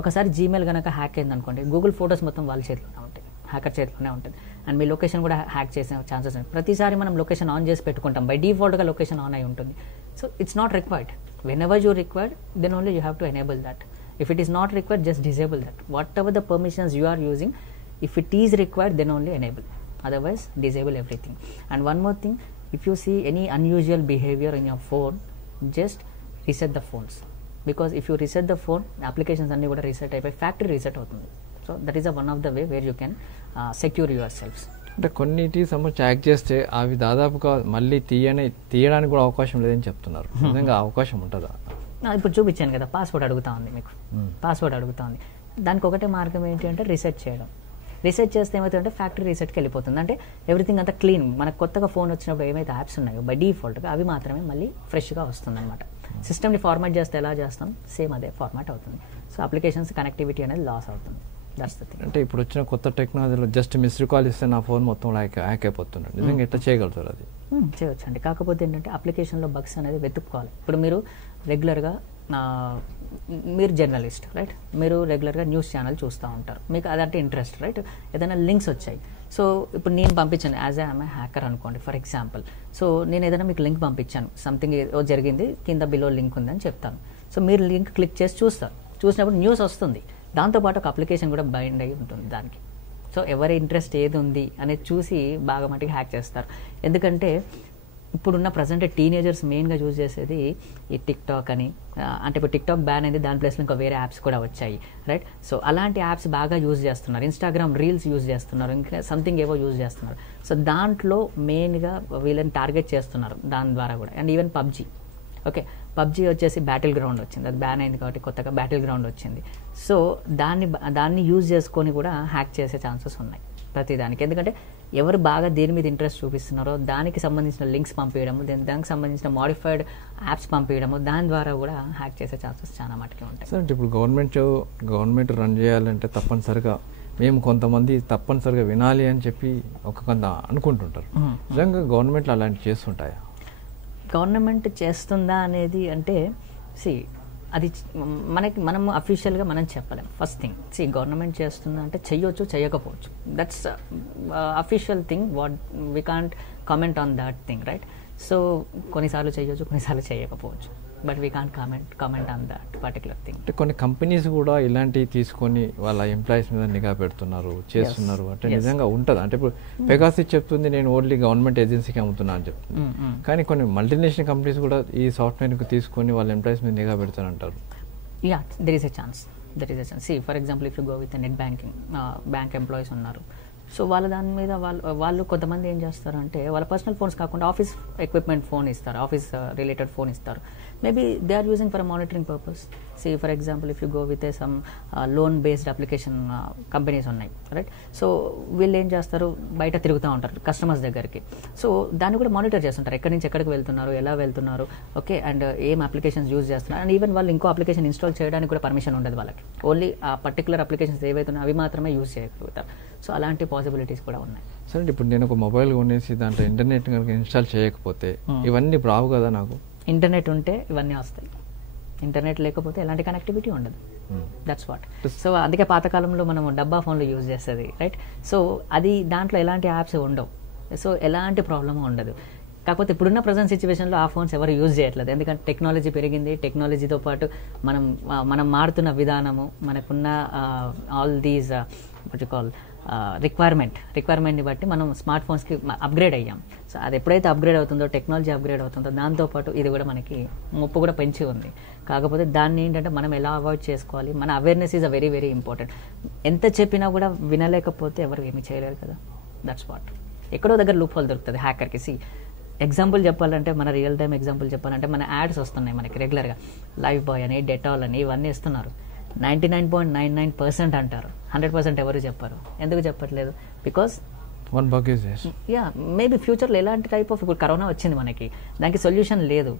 ఒకసారి జీమెయిల్ కనుక హ్యాక్ అయింది అనుకోండి, గూగుల్ ఫొటోస్ మొత్తం వాళ్ళ చేతిలోనే ఉంటాయి, హ్యాకర్ చేతిలోనే ఉంటుంది. అండ్ మీ లొకేషన్ కూడా హ్యాక్ చేసే ఛాన్సెస్ ఉన్నాయి. ప్రతిసారి మనం లొకేషన్ ఆన్ చేసి పెట్టుకుంటాం, బై డిఫాల్ట్గా లొకేషన్ ఆన్ అయి ఉంటుంది. So it's not required. Whenever you required, then only you have to enable that. If it is not required, just disable that. Whatever the permissions you are using, if it is required, then only enable. Otherwise, disable everything. And one more thing, if you see any unusual behavior in your phone, just reset the phones. Because if you reset the phone, applications anni kuda reset అయిపోయి factory reset అవుతుంది. So that is one of the way where you can secure yourselves. అంటే కొన్నిటికి సంబంధించి hack చేస్తే అవి దాదాపుగా మళ్ళీ తీయడానికి కూడా అవకాశం లేదని చెప్తున్నారు. నిజంగా అవకాశం ఉంటుందా? ఇప్పుడు చూపించాను కదా, పాస్వర్డ్ అడుగుతా ఉంది మీకు, పాస్వర్డ్ అడుగుతా ఉంది. దానికి ఒకటే మార్గం ఏంటి అంటే రీసెట్ చేయడం. రీసెట్ చేస్తే ఏమవుతుందంటే ఫ్యాక్టరీ రీసెట్కి వెళ్ళిపోతుంది. అంటే ఎవ్రీథింగ్ అంతా క్లీన్. మనకు కొత్తగా ఫోన్ వచ్చినప్పుడు ఏమైతే యాప్స్ ఉన్నాయో బై డిఫాల్ట్గా అవి మాత్రమే మళ్ళీ ఫ్రెష్గా వస్తుంది అనమాట. సిస్టమ్ని ఫార్మాట్ చేస్తే ఎలా చేస్తాం, సేమ్ అదే ఫార్మాట్ అవుతుంది. సో అప్లికేషన్స్ కనెక్టివిటీ అనేది లాస్ అవుతుంది. That's the thing. అంటే ఇప్పుడు వచ్చిన కొత్త టెక్నాలజీలో జస్ట్ మిస్డ్ కాల్ ఇస్తే నా ఫోన్ మొత్తం హ్యాక్ అయిపోతున్నాడు. నిజంగా ఎట్లా చేయగలుగుతారు? అది చేయొచ్చు అండి. కాకపోతే ఏంటంటే అప్లికేషన్లో బగ్స్ అనేది వెతుక్కోవాలి. ఇప్పుడు మీరు రెగ్యులర్గా మీరు జర్నలిస్ట్, రైట్? మీరు రెగ్యులర్గా న్యూస్ ఛానల్ చూస్తూ ఉంటారు, మీకు అదంటే ఇంట్రెస్ట్, రైట్? ఏదైనా లింక్స్ వచ్చాయి. సో ఇప్పుడు నేను పంపించాను యాజ్ ఐఎమ్ హ్యాకర్ అనుకోండి ఫర్ ఎగ్జాంపుల్. సో నేను ఏదైనా మీకు లింక్ పంపించాను, సంథింగ్ జరిగింది, కింద బిలో లింక్ ఉందని చెప్తాను. సో మీరు లింక్ క్లిక్ చేసి చూస్తారు. చూసినప్పుడు న్యూస్ వస్తుంది, దాంతోపాటు ఒక అప్లికేషన్ కూడా బైండ్ అయి ఉంటుంది దానికి. సో ఎవరి ఇంట్రెస్ట్ ఏది ఉంది అనేది చూసి బాగా మటుకు హ్యాక్ చేస్తారు. ఎందుకంటే ఇప్పుడున్న ప్రజెంట్ టీనేజర్స్ మెయిన్గా యూజ్ చేసేది ఈ టిక్టాక్ అని. అంటే ఇప్పుడు టిక్టాక్ బ్యాన్ అయింది, దాని ప్లేస్లో ఇంకా వేరే యాప్స్ కూడా వచ్చాయి, రైట్? సో అలాంటి యాప్స్ బాగా యూజ్ చేస్తున్నారు. ఇన్స్టాగ్రామ్ రీల్స్ యూజ్ చేస్తున్నారు, ఇంకా సంథింగ్ ఏవో యూజ్ చేస్తున్నారు. సో దాంట్లో మెయిన్గా వీళ్ళని టార్గెట్ చేస్తున్నారు దాని ద్వారా కూడా. And even PUBG, okay, PUBG వచ్చేసి బ్యాటిల్ గ్రౌండ్ వచ్చింది, అది బ్యాన్ అయింది కాబట్టి కొత్తగా బ్యాటిల్ గ్రౌండ్ వచ్చింది. సో దాన్ని యూజ్ చేసుకొని కూడా హ్యాక్ చేసే ఛాన్సెస్ ఉన్నాయి ప్రతిదానికి. ఎందుకంటే ఎవరు బాగా దేని మీద ఇంట్రెస్ట్ చూపిస్తున్నారో దానికి సంబంధించిన లింక్స్ పంపించడము, దానికి సంబంధించిన మాడిఫైడ్ యాప్స్ పంపించడము, దాని ద్వారా కూడా హ్యాక్ చేసే ఛాన్సెస్ చాలా మటుకే ఉంటాయి. సార్ అంటే ఇప్పుడు గవర్నమెంట్ రన్ చేయాలంటే తప్పనిసరిగా మేము కొంతమంది తప్పనిసరిగా వినాలి అని చెప్పి కొంత అనుకుంటుంటారు. నిజంగా గవర్నమెంట్లో అలాంటివి చేస్తుంటాయా? గవర్నమెంట్ చేస్తుందా అనేది అంటే అది మనం అఫీషియల్గా మనం చెప్పలేం. ఫస్ట్ థింగ్ గవర్నమెంట్ చేస్తుందా అంటే చెయ్యొచ్చు, చేయకపోవచ్చు. That's official thing. What we can't comment on that thing, right? So కొన్నిసార్లు చేయొచ్చు, కొన్నిసార్లు చేయకపోవచ్చు. But we can't comment on that particular thing. అంటే కొన్ని కంపెనీస్ కూడా ఇలాంటివి తీసుకొని వాళ్ళ ఎంప్లాయీస్ మీద నిఘా పెడుతున్నారు, చేస్తున్నారు. అంటే నిజంగా ఉంటుంది. అంటే ఇప్పుడు పెగాసిస్ చెప్తుంది నేను ఓన్లీ గవర్నమెంట్ ఏజెన్సీకి అమ్ముతున్నా అని చెప్తుంది. కానీ కొన్ని మల్టీనేషనల్ కంపెనీస్ కూడా ఈ సాఫ్ట్వేర్కి తీసుకొని వాళ్ళ ఎంప్లాయీస్ మీద నిఘా పెడతారంటారు. Yeah, there is a chance. For example if you go with net banking, bank employees ఉన్నారు. సో వాళ్ళ దాని మీద వాళ్ళు కొంతమంది ఏం చేస్తారంటే వాళ్ళ పర్సనల్ ఫోన్స్ కాకుండా ఆఫీస్ ఎక్విప్మెంట్ ఫోన్ ఇస్తారు, ఆఫీస్ రిలేటెడ్ ఫోన్ ఇస్తారు. Maybe they are using for monitoring purpose. For example if you go with some loan based application companies ఉన్నాయి, రైట్? సో వీళ్ళు ఏం చేస్తారు, బయట తిరుగుతూ ఉంటారు కస్టమర్స్ దగ్గరికి. సో దాన్ని కూడా మానిటర్ చేస్తుంటారు, ఎక్కడి నుంచి ఎక్కడికి వెళ్తున్నారు, ఎలా వెళ్తున్నారు, ఓకే, అండ్ ఏం అప్లికేషన్స్ యూజ్ చేస్తున్నారు. అండ్ ఈవెన్ వాళ్ళు ఇంకో అప్లికేషన్ ఇన్స్టాల్ చేయడానికి కూడా పర్మిషన్ ఉండదు వాళ్ళకి. ఓన్లీ ఆ పర్టికులర్ అప్లికేషన్స్ ఏవైతున్నాయో అవి మాత్రమే యూజ్ చేయగలుగుతారు. సో అలాంటి పాసిబిలిటీస్ కూడా ఉన్నాయి. సరే, ఇప్పుడు నేను ఒక మొబైల్ కొనేసి దాంట్లో ఇంటర్నెట్ కనుక ఇన్స్టాల్ చేయకపోతే ఇవన్నీ రావు కదా నాకు? ఇంటర్నెట్ ఉంటే ఇవన్నీ వస్తాయి, ఇంటర్నెట్ లేకపోతే ఎలాంటి కనెక్టివిటీ ఉండదు. That's what. సో అందుకే పాతకాలంలో మనం డబ్బా ఫోన్లు యూజ్ చేస్తుంది, రైట్? సో అది దాంట్లో ఎలాంటి యాప్స్ ఉండవు, సో ఎలాంటి ప్రాబ్లమ్ ఉండదు. కాకపోతే ఇప్పుడున్న ప్రజెంట్ సిచ్యువేషన్లో ఆ ఫోన్స్ ఎవరు యూజ్ చేయట్లేదు. ఎందుకంటే టెక్నాలజీ పెరిగింది, టెక్నాలజీతో పాటు మనం మారుతున్న విధానము, మనకున్న all these what you call రిక్వైర్మెంట్ని బట్టి మనం స్మార్ట్ ఫోన్స్కి అప్గ్రేడ్ అయ్యాం. సో అది ఎప్పుడైతే అప్గ్రేడ్ అవుతుందో, టెక్నాలజీ అప్గ్రేడ్ అవుతుందో, దాంతోపాటు ఇది కూడా మనకి ముప్పు కూడా పెంచి ఉంది. కాకపోతే దాన్ని ఏంటంటే మనం ఎలా అవాయిడ్ చేసుకోవాలి, మన awareness is a very very important. ఎంత చెప్పినా కూడా వినలేకపోతే ఎవరు ఏమీ చేయలేరు కదా. That's what. ఎక్కడో దగ్గర లూప్ హోల్ దొరుకుతుంది హ్యాకర్కి. ఎగ్జాంపుల్ చెప్పాలంటే, మన రియల్ టైం ఎగ్జాంపుల్ చెప్పాలంటే, మన యాడ్స్ వస్తున్నాయి మనకి రెగ్యులర్గా. లైఫ్ బాయ్ అని, డెటాల్ అని, ఇవన్నీ ఇస్తున్నారు. 99.99% అంటారు, 100% ఎవరు చెప్పారు. ఎందుకు చెప్పట్లేదు? బికాస్ మేబీ ఫ్యూచర్లో ఎలాంటి టైప్ ఆఫ్, ఇప్పుడు కరోనా వచ్చింది మనకి, దానికి సొల్యూషన్ లేదు,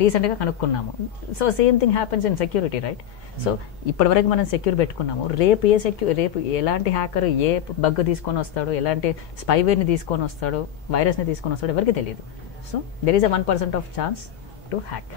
రీసెంట్గా కనుక్కున్నాము. So same thing happens in security, right? So ఇప్పటివరకు మనం సెక్యూర్ పెట్టుకున్నాము, రేపు ఎలాంటి హ్యాకర్ ఏ బగ్ తీసుకొని వస్తాడు, ఎలాంటి స్పైవేర్ని తీసుకొని వస్తాడు, వైరస్ని తీసుకొని వస్తాడు, ఎవరికి తెలియదు. So there is a 1% of chance to hack.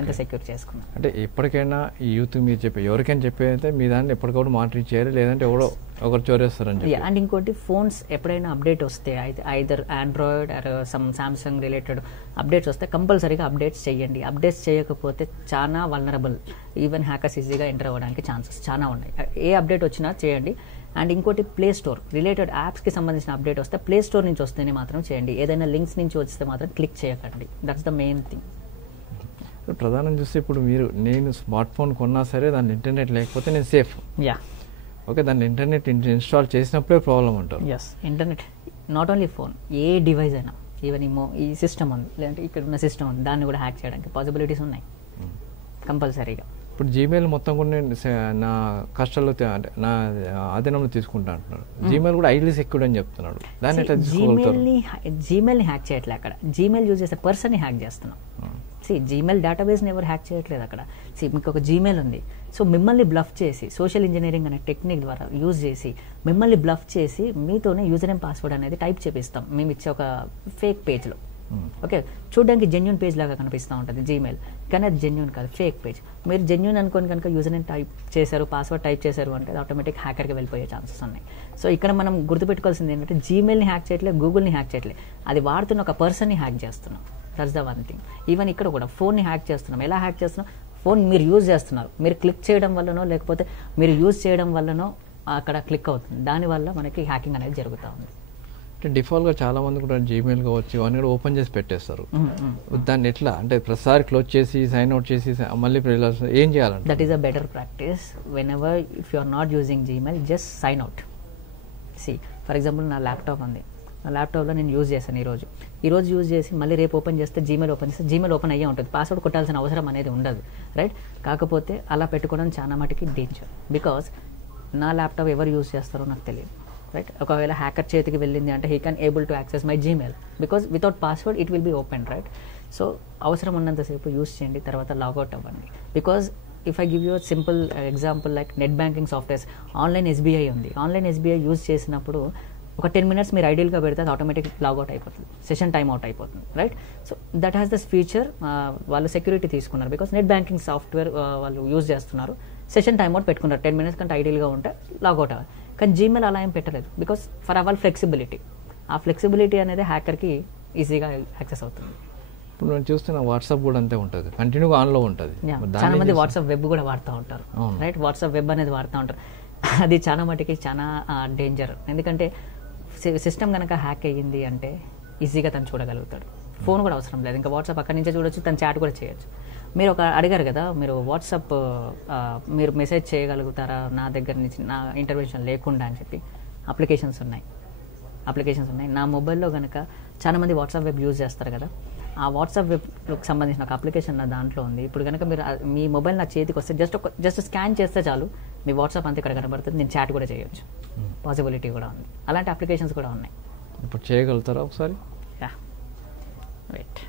ఎంత సెక్యూర్ చేసుకున్నాం అంటే ఎప్పటికైనా ఈ యూత్ మీరు చెప్పే ఎవరికైనా చెప్పేదైతే మీ దాన్ని ఎప్పటికప్పుడు మానిటర్ చేయాలి, లేదంటే ఎవడో ఒకరు చోరేస్తారని చెప్పి. అండ్ ఇంకోటి, ఫోన్స్ ఎప్పుడైనా అప్డేట్ వస్తే, అయితే either Android or some Samsung related updates వస్తే కంపల్సరీగా అప్డేట్స్ చేయండి. అప్డేట్స్ చేయకపోతే చాలా వల్నరబుల్, ఈవెన్ హ్యాకర్స్ ఈజీగా ఎంటర్ అవ్వడానికి ఛాన్సెస్ చాలా ఉన్నాయి. ఏ అప్డేట్ వచ్చినా చేయండి. అండ్ ఇంకోటి, ప్లే స్టోర్ రిలేటెడ్ యాప్స్కి సంబంధించిన అప్డేట్ వస్తే ప్లే స్టోర్ నుంచి వస్తేనే మాత్రం చేయండి. ఏదైనా లింక్స్ నుంచి వస్తే మాత్రం క్లిక్ చేయకండి. That's the main thing. ప్రధానం చూస్తే ఇప్పుడు నేను స్మార్ట్ ఫోన్ కొన్నా సరే దాని ఇంటర్నెట్ లేకపోతే నేను సేఫ్. ఓకే, దాన్ని ఇంటర్నెట్ ఇన్స్టాల్ చేసినప్పుడే ప్రాబ్లం అంటారు. Yes, internet not only phone, ఏ డివైస్ అయినా, ఈవెన్ ఈ సిస్టమ్ ఉంది, లేదంటే ఇక్కడ ఉన్న సిస్టమ్ ఉంది, దాన్ని కూడా హ్యాక్ చేయడానికి పాసిబిలిటీస్ ఉన్నాయి కంపల్సరీగా. ఇప్పుడు జీమెయిల్ మొత్తం కూడా నేను నా కష్టాల్లో అంటే నా ఆధీనంలో తీసుకుంటా అంటున్నాడు. జీమెయిల్ కూడా ఐలీ సెక్యూర్డ్ అని చెప్తున్నాడు. దాన్ని జీమెయిల్ని హ్యాక్ చేయట్లే, అక్కడ జీమెయిల్ యూజ్ చేసే పర్సన్ని హ్యాక్ చేస్తున్నాం. జీమెయిల్ డేటాబేస్ని ఎవరు హ్యాక్ చేయట్లేదు అక్కడ. మీకు ఒక జీమెయిల్ ఉంది, సో మిమ్మల్ని బ్లఫ్ చేసి, సోషల్ ఇంజనీరింగ్ అనే టెక్నిక్ ద్వారా యూజ్ చేసి మిమ్మల్ని బ్లఫ్ చేసి మీతోనే యూజర్ నేమ్ పాస్వర్డ్ అనేది టైప్ చేపిస్తాం మేము ఇచ్చే ఒక ఫేక్ పేజ్లో. ఓకే, చూడడానికి జెన్యూన్ పేజ్ లాగా కనిపిస్తూ ఉంటుంది జీమెయిల్, కానీ అది జెన్యూన్ కాదు, ఫేక్ పేజ్. మీరు జెన్యూన్ అనుకోని కనుక యూజర్ నేమ్ టైప్ చేశారు, పాస్వర్డ్ టైప్ చేశారు అంటే ఆటోమేటిక్ హ్యాకర్కి వెళ్ళిపోయే ఛాన్సెస్ ఉన్నాయి. సో ఇక్కడ మనం గుర్తుపెట్టుకోవాల్సింది ఏంటంటే, జీమెయిల్ని హ్యాక్ చేయట్లేదు, గూగుల్ని హ్యాక్ చేయట్లేదు, అది వాడుతున్న ఒక పర్సన్ని హ్యాక్ చేస్తున్నాం. That's the one thing. Even ఇక్కడ కూడా ఫోన్ని హ్యాక్ చేస్తున్నాం. ఎలా హ్యాక్ చేస్తున్నాం? ఫోన్ మీరు యూజ్ చేస్తున్నారు, మీరు క్లిక్ చేయడం వల్లనో లేకపోతే మీరు యూజ్ చేయడం వల్లనో అక్కడ క్లిక్ అవుతుంది, దానివల్ల మనకి హ్యాకింగ్ అనేది జరుగుతూ ఉంది. అంటే డిఫాల్ట్గా చాలా మంది కూడా జీమెయిల్ కావచ్చు అవన్నీ కూడా ఓపెన్ చేసి పెట్టేస్తారు. దాన్ని ఎట్లా అంటే ప్రతిసారి క్లోజ్ చేసి సైన్ అవుట్ చేసి మళ్ళీ ఏం చేయాలంటే? That is a better practice. Whenever if you are not using Gmail, just sign out. For example నా ల్యాప్టాప్ ఉంది, నా ల్యాప్టాప్లో నేను యూజ్ చేశాను ఈరోజు యూజ్ చేసి మళ్ళీ రేపు ఓపెన్ చేస్తే జీమెయిల్ ఓపెన్ అయ్యే ఉంటుంది, పాస్వర్డ్ కొట్టాల్సిన అవసరం అనేది ఉండదు, రైట్? కాకపోతే అలా పెట్టుకోవడం చాలా మటుకి డేంజర్. బికాస్ నా ల్యాప్టాప్ ఎవరు యూజ్ చేస్తారో నాకు తెలియదు. రైట్. ఒకవేళ హ్యాకర్ చేతికి వెళ్ళింది అంటే he can able to access my Gmail because without password it will be open, right. So అవసరం ఉన్నంతసేపు యూస్ చేయండి, తర్వాత లాగౌట్ అవ్వండి. Because if I give you simple example like net banking softwares, online SBI ఉంది. Online SBI use చేసినప్పుడు ఒక 10 minutes మీరు ఐడియల్గా పెడితే అది ఆటోమేటిక్ లాగౌట్ అయిపోతుంది, సెషన్ టైం అవుట్ అయిపోతుంది, right. So that has this feature. వాళ్ళు సెక్యూరిటీ తీసుకున్నారు బికాస్ నెట్ బ్యాంకింగ్ సాఫ్ట్వేర్ వాళ్ళు యూజ్ చేస్తున్నారు. సెషన్ టైం అవుట్ పెట్టుకున్నారు, 10 minutes కంటే ఐడియల్గా ఉంటే లాగౌట్ అవ్వాలి. కానీ జీమెయిల్ అలా ఏం పెట్టలేదు బికాస్ ఫర్ అవర్ ఫ్లెక్సిబిలిటీ. ఆ ఫ్లెక్సిబిలిటీ అనేది హ్యాకర్కి ఈజీగా యాక్సెస్ అవుతుంది. ఇప్పుడు నేను చూస్తున్న వాట్సాప్ కూడా అంతే ఉంటుంది, కంటిన్యూగా ఆన్లో ఉంటుంది. చాలా మంది వాట్సాప్ వెబ్ కూడా వాడుతూ ఉంటారు, రైట్. వాట్సాప్ వెబ్ అనేది వాడుతూ ఉంటారు. అది చాలా మటుకి చాలా డేంజర్. ఎందుకంటే సిస్టమ్ కనుక హ్యాక్ అయ్యింది అంటే ఈజీగా తను చూడగలుగుతాడు. ఫోన్ కూడా అవసరం లేదు, ఇంకా వాట్సాప్ అక్కడి నుంచే చూడొచ్చు, తను చాట్ కూడా చేయొచ్చు. మీరు ఒక అడిగారు కదా, మీరు వాట్సాప్ మీరు మెసేజ్ చేయగలుగుతారా నా దగ్గర నుంచి, నా ఇంటర్వెన్షన్ లేకుండా అని చెప్పి. అప్లికేషన్స్ ఉన్నాయి. నా మొబైల్లో కనుక చాలామంది వాట్సాప్ వెబ్ యూజ్ చేస్తారు కదా, ఆ వాట్సాప్ వెబ్కి సంబంధించిన ఒక అప్లికేషన్ నా దాంట్లో ఉంది. ఇప్పుడు కనుక మీరు మీ మొబైల్ నా చేతికి వస్తే జస్ట్ స్కాన్ చేస్తే చాలు, మీ వాట్సాప్ అంతా ఇక్కడ కనబడుతుంది, నేను చాట్ కూడా చేయొచ్చు. పాసిబిలిటీ కూడా ఉంది, అలాంటి అప్లికేషన్స్ కూడా ఉన్నాయి. ఇప్పుడు చేయగలుగుతారా ఒకసారి? వెయిట్.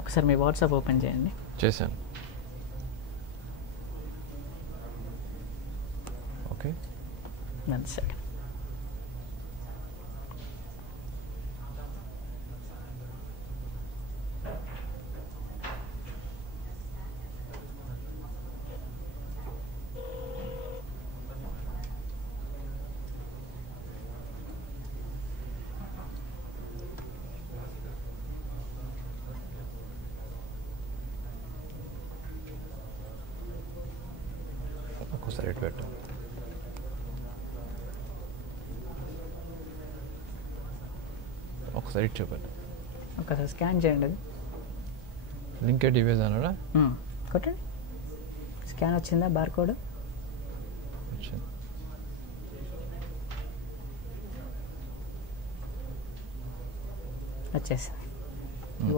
ఒకసారి మీ వాట్సాప్ ఓపెన్ చేయండి. చేశాను. Okay, 1 second. ఒకసారి ఇటు పెట్టు. ఒకసారి ఇటు చూపెట్టు. ఒకసారి స్కాన్ చేయండి. అది లింక్ డివైస్ అన్నాడా? కొట్టండి. స్కాన్ వచ్చిందా? బార్ కోడ్ వచ్చింది. వచ్చేసింది.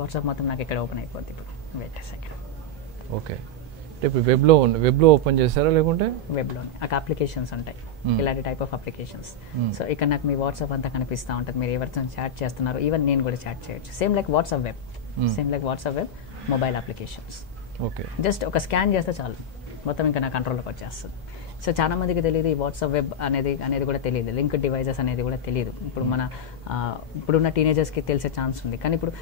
వాట్సాప్ మొత్తం నాకు ఇక్కడ ఓపెన్ అయిపోద్ది. ఇప్పుడు వెయిట్ సెకండ్. ఓకే, ఇప్పుడు వెబ్లో ఓపెన్ చేస్తారా లేకుంటే వెబ్లోనే ఒక అప్లికేషన్స్ ఉంటాయి, ఇలాంటి టైప్ ఆఫ్ అప్లికేషన్స్. సో ఇక్కడ నాకు మీ వాట్సాప్ అంతా కనిపిస్తూ ఉంటుంది, మీరు ఎవరితో చాట్ చేస్తున్నారు. ఈవెన్ నేను కూడా చాట్ చేయొచ్చు, same like WhatsApp web mobile applications. Okay, just ఒక స్కాన్ చేస్తే చాలు, మొత్తం ఇంకా నా కంట్రోల్లోకి వచ్చేస్తుంది. సో చాలా మందికి తెలియదు ఈ వాట్సాప్ వెబ్ అనేది కూడా తెలియదు, లింక్ డివైజెస్ అనేది కూడా తెలియదు. ఇప్పుడు ఇప్పుడున్న టీనేజర్స్కి తెలిసే ఛాన్స్ ఉంది, కానీ ఇప్పుడు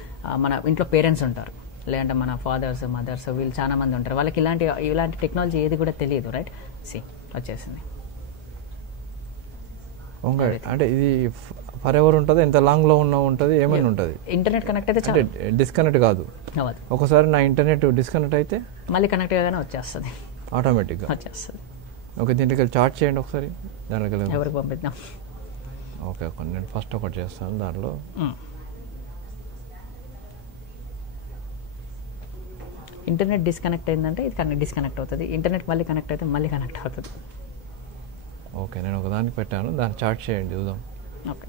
మన ఇంట్లో పేరెంట్స్ ఉంటారు, లేదంటే మన ఫాదర్స్ మదర్స్, వీళ్ళు చాలా మంది ఉంటారు, వాళ్ళకి ఇలాంటి టెక్నాలజీ ఏది కూడా తెలియదు, రైట్. వచ్చేసింది. అంటే ఇది ఫర్ ఎవర్ ఉంటుంది, ఎంత లాంగ్ లో ఉంటుంది, ఏమైనా ఉంటుంది. ఇంటర్నెట్ కనెక్ట్ అయితే చాలా డిస్కనెక్ట్ కాదు. ఒకసారి నా ఇంటర్నెట్ డిస్కనెక్ట్ అయితే మళ్ళీ కనెక్ట్ గానే వచ్చేస్తుంది, ఆటోమేటిక్గా వచ్చేస్తుంది. ఓకే, దీంట్లోకి వెళ్ళి చార్ట్ చేయండి ఒకసారి. దాంట్లోకి వెళ్ళి ఎవరికి పంపిద్దాం? ఓకే, నేను ఫస్ట్ ఒకటి చేస్తాను. దాంట్లో ఇంటర్నెట్ డిస్కనెక్ట్ అయిందంటే ఇది డిస్కనెక్ట్ అవుతుంది, ఇంటర్నెట్ మళ్ళీ కనెక్ట్ అయితే మళ్ళీ కనెక్ట్ అవుతుంది. ఓకే, నేను ఒకదానికి పెట్టాను, దాన్ని చార్ట్ చేయండి చూద్దాం. ఓకే,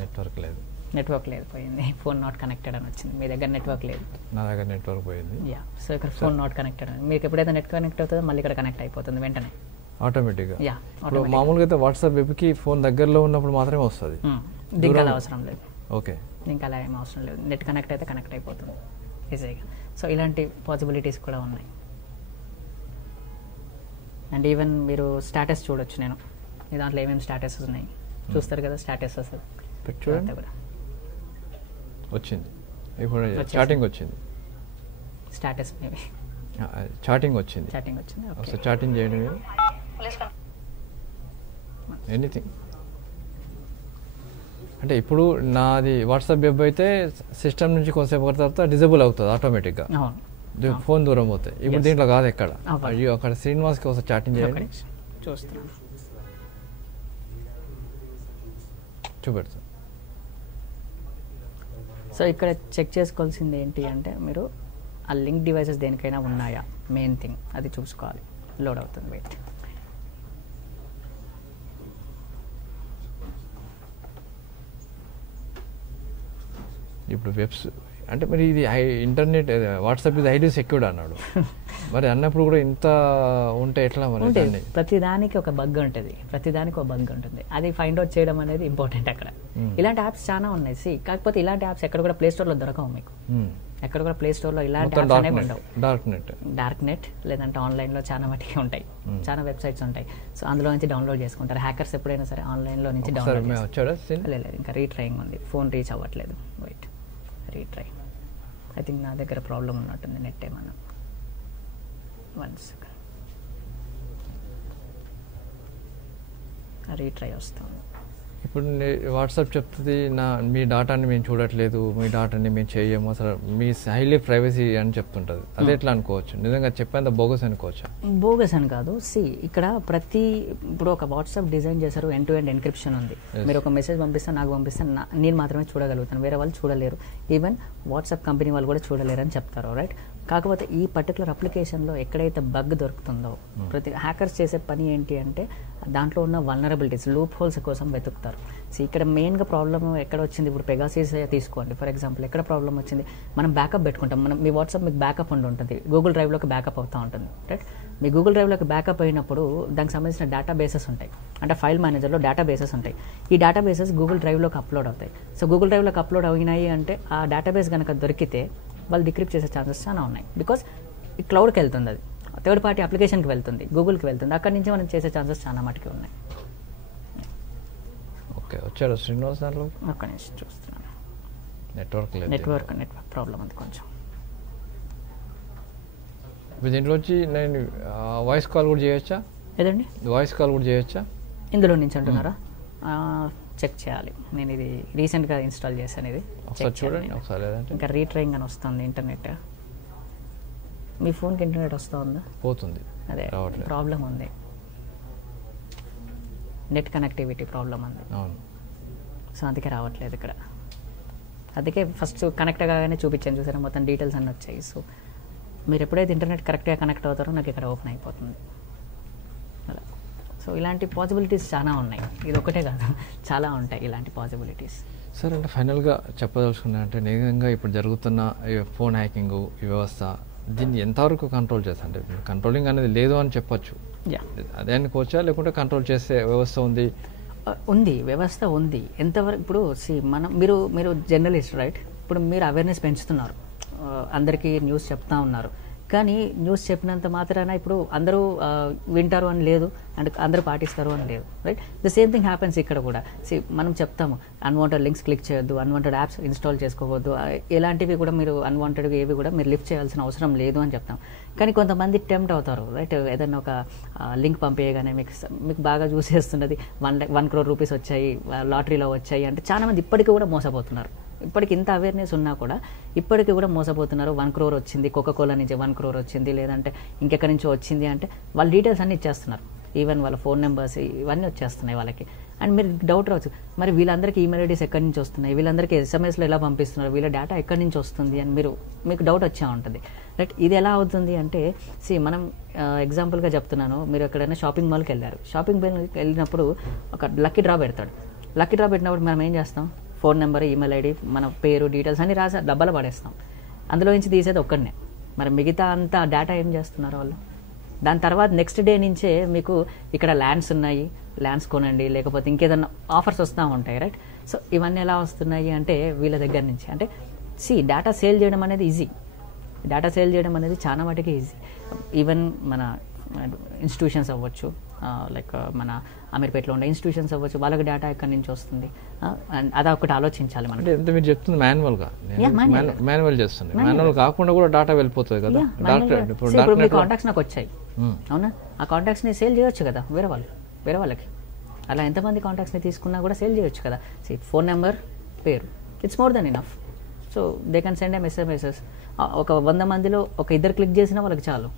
నెట్వర్క్ లేదు పోయింది. ఫోన్ నాట్ కనెక్టెడ్ అని వచ్చింది. మీ దగ్గర నెట్వర్క్ లేదు, నా దగ్గర నెట్వర్క్ పోయింది. సో ఇక్కడ ఫోన్ నాట్ కనెక్టెడ్ అని మీకు ఎప్పుడైతే నెట్ కనెక్ట్ అవుతుందో మళ్ళీ ఇక్కడ కనెక్ట్ అయిపోతుంది వెంటనే ఆటోమేటిక్గా. మామూలుగా అయితే వాట్సాప్ వెబ్కి ఫోన్ దగ్గరలో ఉన్నప్పుడు మాత్రమే వస్తుంది, దీనికి అలా అవసరం లేదు. ఓకే, దీనికి అలా ఏం అవసరం లేదు, నెట్ కనెక్ట్ అయితే కనెక్ట్ అయిపోతుంది ఈజీగా. సో ఇలాంటి పాసిబిలిటీస్ కూడా ఉన్నాయి. అండ్ ఈవెన్ మీరు స్టాటస్ చూడొచ్చు. నేను మీ దాంట్లో ఏమేమి స్టాటస్ ఉన్నాయి చూస్తారు కదా, స్టాటస్ వస్తుంది చూడండి. వచ్చింది, ఇప్పుడు చాటింగ్ వచ్చింది, స్టాటస్ చాటింగ్ వచ్చింది. ఒకసారి చాటింగ్ చేయండి మీరు, ఎనీథింగ్. అంటే ఇప్పుడు నాది వాట్సాప్ వెబ్ అయితే సిస్టమ్ నుంచి కొంతసేపు తర్వాత డిజేబుల్ అవుతుంది ఆటోమేటిక్గా, ఫోన్ దూరం పోతే. ఇప్పుడు దీంట్లో కాదు, ఎక్కడ అయ్యో అక్కడ శ్రీనివాస్కి ఒకసారి చాటింగ్ చేయండి, చూస్తున్నాను, చూపెడతాను. సో ఇక్కడ చెక్ చేసుకోవాల్సింది ఏంటి అంటే మీరు ఆ లింక్ డివైసెస్ దేనికైనా ఉన్నాయా, మెయిన్ థింగ్ అది చూసుకోవాలి. లోడ్ అవుతుంది, వెయిట్. ఇప్పుడు అంటే మరి ఇది ఇంటర్నెట్ వాట్సాప్ ఇది ఐడి సెక్యూర్డ్ అన్నాడు. మరి అన్నప్పుడు కూడా ఇంత ఉంటే ఎట్లా మరి ఉంటుంది. ప్రతిదానికి ఒక బగ్ ఉంటుంది, అది ఫైండ్ అవుట్ చేయడం అనేది ఇంపార్టెంట్ అక్కడ. ఇలాంటి యాప్స్ చాలా ఉన్నాయి. కాకపోతే ఇలాంటి యాప్స్ ఎక్కడ కూడా ప్లే స్టోర్లో దొరకవు మీకు. ఎక్కడ కూడా ప్లే స్టోర్లో ఇలాంటి యాప్స్ అనేవి ఉండవు. డార్క్ నెట్ లేదంటే ఆన్లైన్లో చాలా మటుకే ఉంటాయి, చాలా వెబ్సైట్స్ ఉంటాయి. సో అందులో నుంచి డౌన్లోడ్ చేసుకుంటారు హ్యాకర్స్. ఎప్పుడైనా సరే ఆన్లైన్లో నుంచి డౌన్లోడ్ లేదు. ఇంకా రీట్రైయింగ్ ఉంది, ఫోన్ రీచ్ అవ్వట్లేదు. Wait, retry. ఐ థింక్ నా దగ్గర ప్రాబ్లం ఉన్నట్టుంది, నెట్ ఏమన్నా. 1 సెకండ్, రీట్రై వస్తుంది. ఇప్పుడు వాట్సాప్ చెప్తుంది మీ డాటాని మేము చూడట్లేదు, మీ డాటాని మేము చేయము, అసలు మీ హైలీ ప్రైవసీ అని చెప్తుంటుంది. అదే ఎట్లా అనుకోవచ్చు? నిజంగా చెప్పేంత బోగస్ అనుకోవచ్చు? బోగస్ అని కాదు. ఇక్కడ ఇప్పుడు ఒక వాట్సాప్ డిజైన్ చేశారు, ఎండ్ టు ఎండ్ ఎన్క్రిప్షన్ ఉంది. మీరు ఒక మెసేజ్ పంపిస్తే నాకు పంపిస్తే నేను మాత్రమే చూడగలుగుతాను, వేరే వాళ్ళు చూడలేరు. ఈవెన్ వాట్సాప్ కంపెనీ వాళ్ళు కూడా చూడలేరు అని చెప్తారు, రైట్? కాకపోతే ఈ పర్టికులర్ అప్లికేషన్లో ఎక్కడైతే బగ్ దొరుకుతుందో, ప్రతి హ్యాకర్స్ చేసే పని ఏంటి అంటే దాంట్లో ఉన్న వల్నరబిలిటీస్, లూప్ హోల్స్ కోసం వెతుకుతారు. సో ఇక్కడ మెయిన్గా ప్రాబ్లమ్ ఎక్కడ వచ్చింది? ఇప్పుడు పెగాసిస్ తీసుకోండి ఫర్ ఎగ్జాంపుల్. ఎక్కడ ప్రాబ్లం వచ్చింది? మనం బ్యాకప్ పెట్టుకుంటాం. మీ వాట్సాప్ మీకు బ్యాకప్ ఉంటుంది, గూగుల్ డ్రైవ్లోకి బ్యాకప్ అవుతూ ఉంటుంది, రైట్? మీ గూగుల్ డ్రైవ్లోకి బ్యాకప్ అయినప్పుడు దానికి సంబంధించిన డేటా బేసెస్ ఉంటాయి, అంటే ఫైల్ మేనేజర్లో డేటా బేసెస్ ఉంటాయి. ఈ డేటా బేసెస్ గూగుల్ డ్రైవ్లోకి అప్లోడ్ అవుతాయి. సో గూగుల్ డ్రైవ్లోకి అప్లోడ్ అయినాయి అంటే ఆ డేటాబేస్ కనుక దొరికితే వాళ్ళు డిక్రిప్ట్ చేసే ఛాన్సెస్ చాలా ఉన్నాయి. బికాస్ ఈ క్లౌడ్కి వెళ్తుంది, అది థర్డ్ పార్టీ అప్లికేషన్కి వెళ్తుంది, గూగుల్కి వెళ్తుంది. అక్కడి నుంచి మనం చేసే ఛాన్సెస్ చాలా మటుకు ఉన్నాయి. ఓకే, వచ్చాడు శ్రీనివాస్ దాంట్లో. ఒక్క నిమిషం చూస్తున్నాను. నెట్వర్క్ ప్రాబ్లం ఉంది కొంచెం. దీంట్లోంచి నేను వాయిస్ కాల్ కూడా చేయొచ్చా? ఏదండి, వాయిస్ కాల్ కూడా చేయొచ్చా ఇందులో నుంచి అంటున్నారా? చెక్ చేయాలి. నేను ఇది రీసెంట్గా ఇన్స్టాల్ చేశాను. ఇది చూడండి ఒకసారి. ఇంకా రీట్రైయింగ్ అని వస్తుంది ఇంటర్నెట్. మీ ఫోన్కి ఇంటర్నెట్ వస్తూ ఉందా? పోతుంది, అదే ప్రాబ్లం ఉంది, నెట్ కనెక్టివిటీ ప్రాబ్లం ఉంది. సో అందుకే రావట్లేదు ఇక్కడ. అందుకే ఫస్ట్ కనెక్ట్ కాగానే చూపించాను, చూసారా? మొత్తం డీటెయిల్స్ అన్నీ వచ్చాయి. సో మీరు ఎప్పుడైతే ఇంటర్నెట్ కరెక్ట్గా కనెక్ట్ అవుతారో నాకు ఇక్కడ ఓపెన్ అయిపోతుంది అలా. సో ఇలాంటి పాసిబిలిటీస్ చాలా ఉన్నాయి, ఇది ఒకటే కాదు, చాలా ఉంటాయి ఇలాంటి పాసిబిలిటీస్. సార్, అంటే ఫైనల్గా చెప్పదలుచుకున్నా అంటే నిజంగా ఇప్పుడు జరుగుతున్న ఫోన్ హ్యాకింగ్ ఈ వ్యవస్థ, దీన్ని ఎంతవరకు కంట్రోల్ చేస్తా? అంటే కంట్రోలింగ్ అనేది లేదు అని చెప్పొచ్చు, అదే అనుకోవచ్చా? లేకుంటే కంట్రోల్ చేసే వ్యవస్థ ఉంది? వ్యవస్థ ఉంది. ఎంతవరకు? ఇప్పుడు మీరు జర్నలిస్ట్, రైట్? ఇప్పుడు మీరు అవేర్నెస్ పెంచుతున్నారు, అందరికీ న్యూస్ చెప్తా ఉన్నారు. కానీ న్యూస్ చెప్పినంత మాత్రాన ఇప్పుడు అందరూ వింటారు అని లేదు, అండ్ అందరూ పాటిస్తారు అని లేదు, right? The same thing happens ఇక్కడ కూడా. మనం చెప్తాము అన్వాంటెడ్ లింక్స్ క్లిక్ చేయొద్దు, అన్వాంటెడ్ యాప్స్ ఇన్స్టాల్ చేసుకోవద్దు, ఇలాంటివి కూడా మీరు అన్వాంటెడ్గా ఏవి కూడా మీరు లిఫ్ట్ చేయాల్సిన అవసరం లేదు అని చెప్తాం. కానీ కొంతమంది టెంప్ట్ అవుతారు, రైట్? ఏదైనా ఒక లింక్ పంపేయగానే మీకు బాగా చూసేస్తున్నది 1 crore రూపీస్ వచ్చాయి, లాటరీలో వచ్చాయి అంటే చాలా మంది ఇప్పటికీ కూడా మోసపోతున్నారు. ఇప్పటికి ఇంత అవేర్నెస్ ఉన్నా కూడా ఇప్పటికీ కూడా మోసపోతున్నారు. 1 crore వచ్చింది, కోకోకోలా నుంచి 1 crore వచ్చింది, లేదంటే ఇంకెక్కడి నుంచో వచ్చింది అంటే వాళ్ళ డీటెయిల్స్ అన్నీ ఇచ్చేస్తున్నారు. ఈవెన్ వాళ్ళ ఫోన్ నెంబర్స్ ఇవన్నీ వచ్చేస్తున్నాయి వాళ్ళకి. అండ్ మీరు డౌట్ రావచ్చు, మరి వీళ్ళందరికీ ఈమెయిల్ ఐడీస్ ఎక్కడి నుంచి వస్తున్నాయి, వీళ్ళందరికీ ఎస్ఎంఎస్లో ఎలా పంపిస్తున్నారు, వీళ్ళ డేటా ఎక్కడి నుంచి వస్తుంది అని మీకు డౌట్ వచ్చే ఉంటుంది, రైట్? ఇది ఎలా అవుతుంది అంటే, మనం ఎగ్జాంపుల్గా చెప్తున్నాను, మీరు ఎక్కడైనా షాపింగ్ మాల్కి వెళ్ళారు. షాపింగ్ మాల్కి వెళ్ళినప్పుడు ఒక లక్కీ డ్రా పెడతాడు. లక్కీ డ్రా పెట్టినప్పుడు మనం ఏం చేస్తాం? ఫోన్ నెంబర్, ఈమెయిల్ ఐడి, మన పేరు, డీటెయిల్స్ అన్ని రాసి డబ్బాలో పడేస్తాం. అందులో నుంచి తీసేది ఒక్కడనే. మరి మిగతా అంతా డేటా ఏం చేస్తున్నారు వాళ్ళు? దాని తర్వాత నెక్స్ట్ డే నుంచే మీకు ఇక్కడ ల్యాండ్స్ ఉన్నాయి, ల్యాండ్స్ కొనండి, లేకపోతే ఇంకేదన్నా ఆఫర్స్ వస్తూ ఉంటాయి, రైట్? సో ఇవన్నీ ఎలా వస్తున్నాయి అంటే వీళ్ళ దగ్గర నుంచి. అంటే డేటా సేల్ చేయడం అనేది ఈజీ, డేటా సేల్ చేయడం అనేది చాలా మటుకు ఈజీ. ఈవెన్ మన ఇన్స్టిట్యూషన్స్ అవ్వచ్చు, లైక్ మన అమీర్పేటలో ఉండే ఇన్స్టిట్యూషన్స్ అవ్వచ్చు, వాళ్ళకి డేటా ఎక్కడి నుంచి వస్తుంది అండ్ అది ఒకటి ఆలోచించాలి మనం. అంటే మీరు చెప్తుంది మాన్యువల్గా చేస్తుంది, మాన్యువల్ కాకుండా కూడా డేటా వెళ్ళిపోతుంది కదా. ఇప్పుడు మీ కాంటాక్ట్స్ నాకు వచ్చాయి, అవునా? ఆ కాంటాక్ట్స్ని సేల్ చేయొచ్చు కదా వేరే వాళ్ళకి. అలా ఎంతమంది కాంటాక్ట్స్ని తీసుకున్నా కూడా సేల్ చేయొచ్చు కదా. ఫోన్ నెంబర్, పేరు, it's more than enough. So they can send SMSes. ఒక 100 మందిలో ఒక 2 క్లిక్ చేసినా వాళ్ళకి చాలు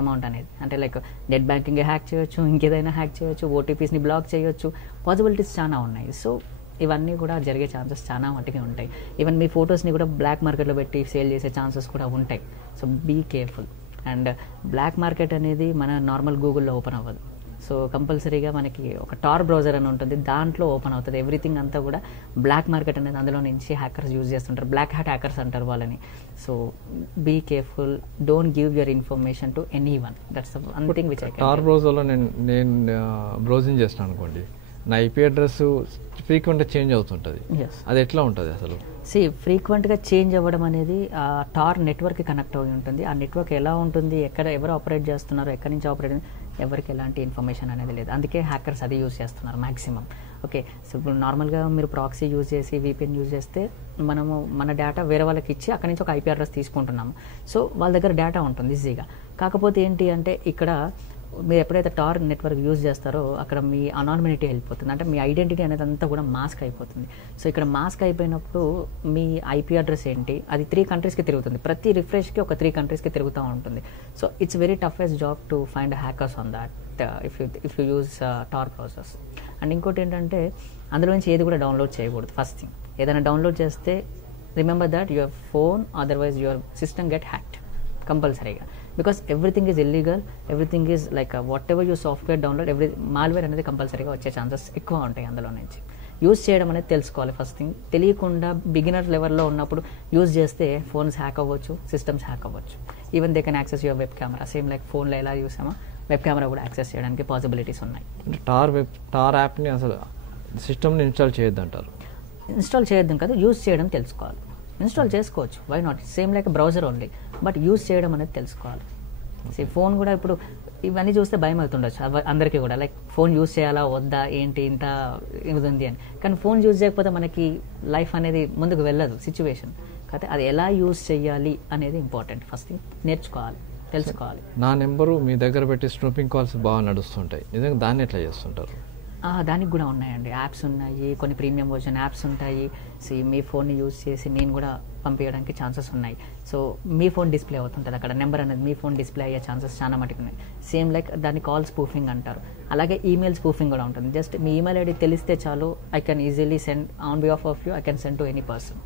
అమౌంట్ అనేది. అంటే లైక్ నెట్ బ్యాంకింగ్ హ్యాక్ చేయొచ్చు, ఇంకేదైనా హ్యాక్ చేయొచ్చు, ఓటీపీస్ని బ్లాక్ చేయొచ్చు, పాసిబిలిటీస్ చాలా ఉన్నాయి. సో ఇవన్నీ కూడా జరిగే ఛాన్సెస్ చాలా మట్టుకే ఉంటాయి. ఈవెన్ మీ ఫొటోస్ని కూడా బ్లాక్ మార్కెట్లో పెట్టి సేల్ చేసే ఛాన్సెస్ కూడా ఉంటాయి. So be careful. And black market అనేది మన నార్మల్ గూగుల్లో ఓపెన్ అవ్వదు. సో కంపల్సరీగా మనకి ఒక టార్ బ్రౌజర్ అని ఉంటుంది, దాంట్లో ఓపెన్ అవుతుంది. ఎవ్రీథింగ్ అంతా కూడా బ్లాక్ మార్కెట్ అనేది అందులో నుంచి హ్యాకర్స్ యూజ్ చేస్తుంటారు, బ్లాక్ హ్యాట్ హ్యాకర్స్ అంటారు వాళ్ళని. So be careful, don't give your information to any one. That's one thing which I can. Tor బ్రౌజర్లో నేను బ్రౌజింగ్ చేస్తాను అనుకోండి, నా ఐపీ అడ్రస్ ఫ్రీక్వెంట్గా చేంజ్ అవుతుంటుంది, అది ఎట్లా ఉంటుంది అసలు? ఫ్రీక్వెంట్గా చేంజ్ అవ్వడం అనేది టార్ నెట్వర్క్కి కనెక్ట్ అయి ఉంటుంది. ఆ నెట్వర్క్ ఎలా ఉంటుంది, ఎవరు ఆపరేట్ చేస్తున్నారు, ఎక్కడి నుంచి ఆపరేట్, ఎవరికి ఎలాంటి ఇన్ఫర్మేషన్ అనేది లేదు. అందుకే హ్యాకర్స్ అది యూజ్ చేస్తున్నారు మ్యాక్సిమం. ఓకే, సో ఇప్పుడు నార్మల్గా మీరు ప్రాక్సీ యూజ్ చేసి VPN యూజ్ చేస్తే మనము మన డేటా వేరే వాళ్ళకి ఇచ్చి అక్కడి నుంచి ఒక IP అడ్రస్ తీసుకుంటున్నాము. సో వాళ్ళ దగ్గర డేటా ఉంటుంది ఈజీగా. కాకపోతే ఏంటి అంటే ఇక్కడ మీరు ఎప్పుడైతే టార్ నెట్వర్క్ యూజ్ చేస్తారో అక్కడ మీ అనానిమిటీ వెళ్ళిపోతుంది, అంటే మీ ఐడెంటిటీ అనేది అంతా కూడా మాస్క్ అయిపోతుంది. సో ఇక్కడ మాస్క్ అయిపోయినప్పుడు మీ IP అడ్రస్ ఏంటి, అది 3 కంట్రీస్కి తిరుగుతుంది. ప్రతి రిఫ్రెష్కి ఒక 3 కంట్రీస్కి తిరుగుతూ ఉంటుంది. So it's very toughest job to find hackers on that if you use Tor browsers. And ఇంకోటి ఏంటంటే అందులో నుంచి ఏది కూడా డౌన్లోడ్ చేయకూడదు. ఫస్ట్ థింగ్, ఏదైనా డౌన్లోడ్ చేస్తే remember that your phone otherwise your system get hacked కంపల్సరీగా. Because everything is illegal, everything is like whatever you software download, malware అనేది కంపల్సరీగా వచ్చే ఛాన్సెస్ ఎక్కువ ఉంటాయి అందులో నుంచి. యూజ్ చేయడం అనేది తెలుసుకోవాలి ఫస్ట్ థింగ్. తెలియకుండా బిగినర్ లెవెల్లో ఉన్నప్పుడు యూజ్ చేస్తే ఫోన్స్ హ్యాక్ అవ్వచ్చు, సిస్టమ్స్ హ్యాక్ అవ్వచ్చు. Even they can access your web camera, same like ఫోన్లో ఎలా చూసామో వెబ్ కెమెరా కూడా యాక్సెస్ చేయడానికి పాసిబిలిటీస్ ఉన్నాయి. టార్ యాప్ని అసలు సిస్టమ్ని ఇన్స్టాల్ చేయొద్దు అంటారు. ఇన్స్టాల్ చేయొద్దు కాదు, యూజ్ చేయడం తెలుసుకోవాలి. ఇన్స్టాల్ చేసుకోవచ్చు, why not, same like browser only, but use చేయడం అనేది తెలుసుకోవాలి. ఫోన్ కూడా ఇప్పుడు ఇవన్నీ చూస్తే భయం అవుతుండొచ్చు అందరికీ కూడా, లైక్ ఫోన్ యూజ్ చేయాలా వద్దా, ఏంటి ఇంత ఇది ఉంది అని. కానీ ఫోన్ యూజ్ చేయకపోతే మనకి లైఫ్ అనేది ముందుకు వెళ్ళదు సిచ్యువేషన్. కాకపోతే అది ఎలా యూజ్ చేయాలి అనేది ఇంపార్టెంట్. ఫస్ట్ నేర్చుకోవాలి, తెలుసుకోవాలి. నా నెంబరు మీ దగ్గర పెట్టి స్నూపింగ్ కాల్స్ బాగా నడుస్తుంటాయి, నిజంగా దాన్ని ఎట్లా చేస్తుంటారు? దానికి కూడా ఉన్నాయండి, యాప్స్ ఉన్నాయి, కొన్ని ప్రీమియం వర్జన్ యాప్స్ ఉంటాయి. మీ ఫోన్ని యూజ్ చేసి నేను కూడా పంపించడానికి ఛాన్సెస్ ఉన్నాయి. సో మీ ఫోన్ డిస్ప్లే అవుతుంటుంది అక్కడ, నెంబర్ అనేది మీ ఫోన్ డిస్ప్లే అయ్యే ఛాన్సెస్ చాలా మటుకు ఉన్నాయి. సేమ్ లైక్ దాన్ని కాల్ స్పూఫింగ్ అంటారు. అలాగే ఈమెయిల్ స్పూఫింగ్ కూడా ఉంటుంది. జస్ట్ మీ ఈమెయిల్ ఐడి తెలిస్తే చాలు, I can easily send on behalf of you, I can send to any person.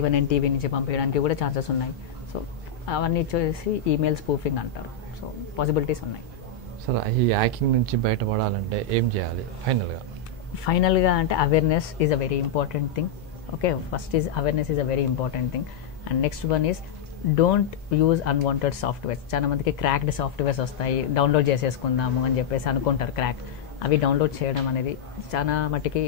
Even NTV నుంచి పంపించడానికి కూడా ఛాన్సెస్ ఉన్నాయి. సో అవన్నీ చూసి ఈమెయిల్ స్పూఫింగ్ అంటారు. సో పాసిబిలిటీస్ ఉన్నాయి. సరే, ఈ హ్యాకింగ్ నుంచి బయటపడాలంటే ఏం చేయాలి ఫైనల్గా అంటే awareness is a very important thing. Okay, first is awareness is a very important thing. And next one is don't use unwanted softwares. చాలా మందికి క్రాక్డ్ సాఫ్ట్వేర్స్ వస్తాయి, డౌన్లోడ్ చేసేసుకుందాము అని చెప్పేసి అనుకుంటారు. అవి డౌన్లోడ్ చేయడం అనేది చాలా మట్టుకి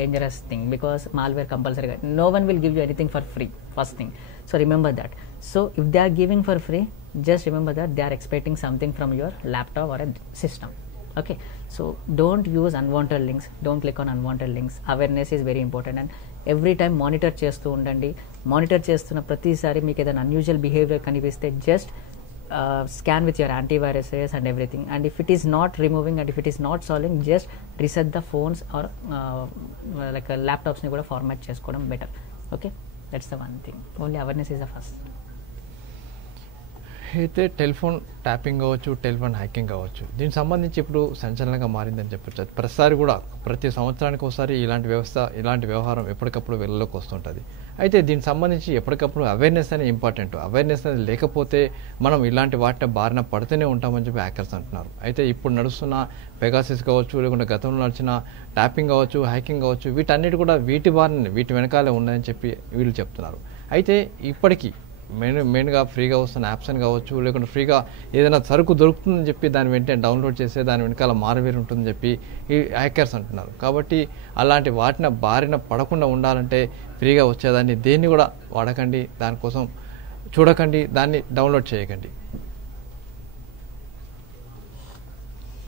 డేంజరస్ థింగ్. బికాస్ మాల్వేర్ కంపల్సరీగా no one will give you anything for free, first thing. So remember that. So if they are giving for free, just remember that they are expecting something from your laptop or a system. Okay, so don't use unwanted links, don't click on unwanted links. Awareness is very important, and every time monitor చేస్తూ ఉండండి. Monitor చేస్తున్న ప్రతిసారి మీకు ఏదైనా unusual behaviour కనిపిస్తే just scan with your antiviruses and everything, and if it is not removing and if it is not solving, just reset the phones or like laptops ni kuda format chesukodam better. Okay, that's the one thing. Only awareness is the first. అయితే telephone tapping కావచ్చు, telephone hacking కావచ్చు, దీనికి సంబంధించి ఇప్పుడు సంచలనంగా మారిందని చెప్పొచ్చు. ప్రతిసారి కూడా ప్రతి సంవత్సరానికి ఒకసారి ఇలాంటి వ్యవహారం ఎప్పటికప్పుడు వెలుగులోకి వస్తుంటుంది. అయితే దీనికి సంబంధించి ఎప్పటికప్పుడు అవేర్నెస్ అనేది ఇంపార్టెంట్. అవేర్నెస్ అనేది లేకపోతే మనం ఇలాంటి వాటిని బారిన పడుతూనే ఉంటామని చెప్పి హ్యాకర్స్ అంటున్నారు. అయితే ఇప్పుడు నడుస్తున్న పెగాసిస్ కావచ్చు, లేకుంటే గతంలో నడిచిన ట్యాపింగ్ కావచ్చు, హ్యాకింగ్ కావచ్చు, వీటన్నిటి కూడా వీటి వెనకాలే ఉన్నాయని చెప్పి వీళ్ళు చెప్తున్నారు. అయితే ఇప్పటికీ మెయిన్గా ఫ్రీగా వస్తున్న యాప్స్ అని కావచ్చు, లేకుంటే ఫ్రీగా ఏదైనా సరుకు దొరుకుతుందని చెప్పి దాని వెంటనే డౌన్లోడ్ చేస్తే దాని వెనకాల మాల్వేర్ ఉంటుందని చెప్పి ఈ హ్యాకర్స్ అంటున్నారు. కాబట్టి అలాంటి వాటిని బారిన పడకుండా ఉండాలంటే ఫ్రీగా వచ్చేదాన్ని దేన్ని కూడా వాడకండి, దానికోసం చూడకండి, దాన్ని డౌన్లోడ్ చేయకండి.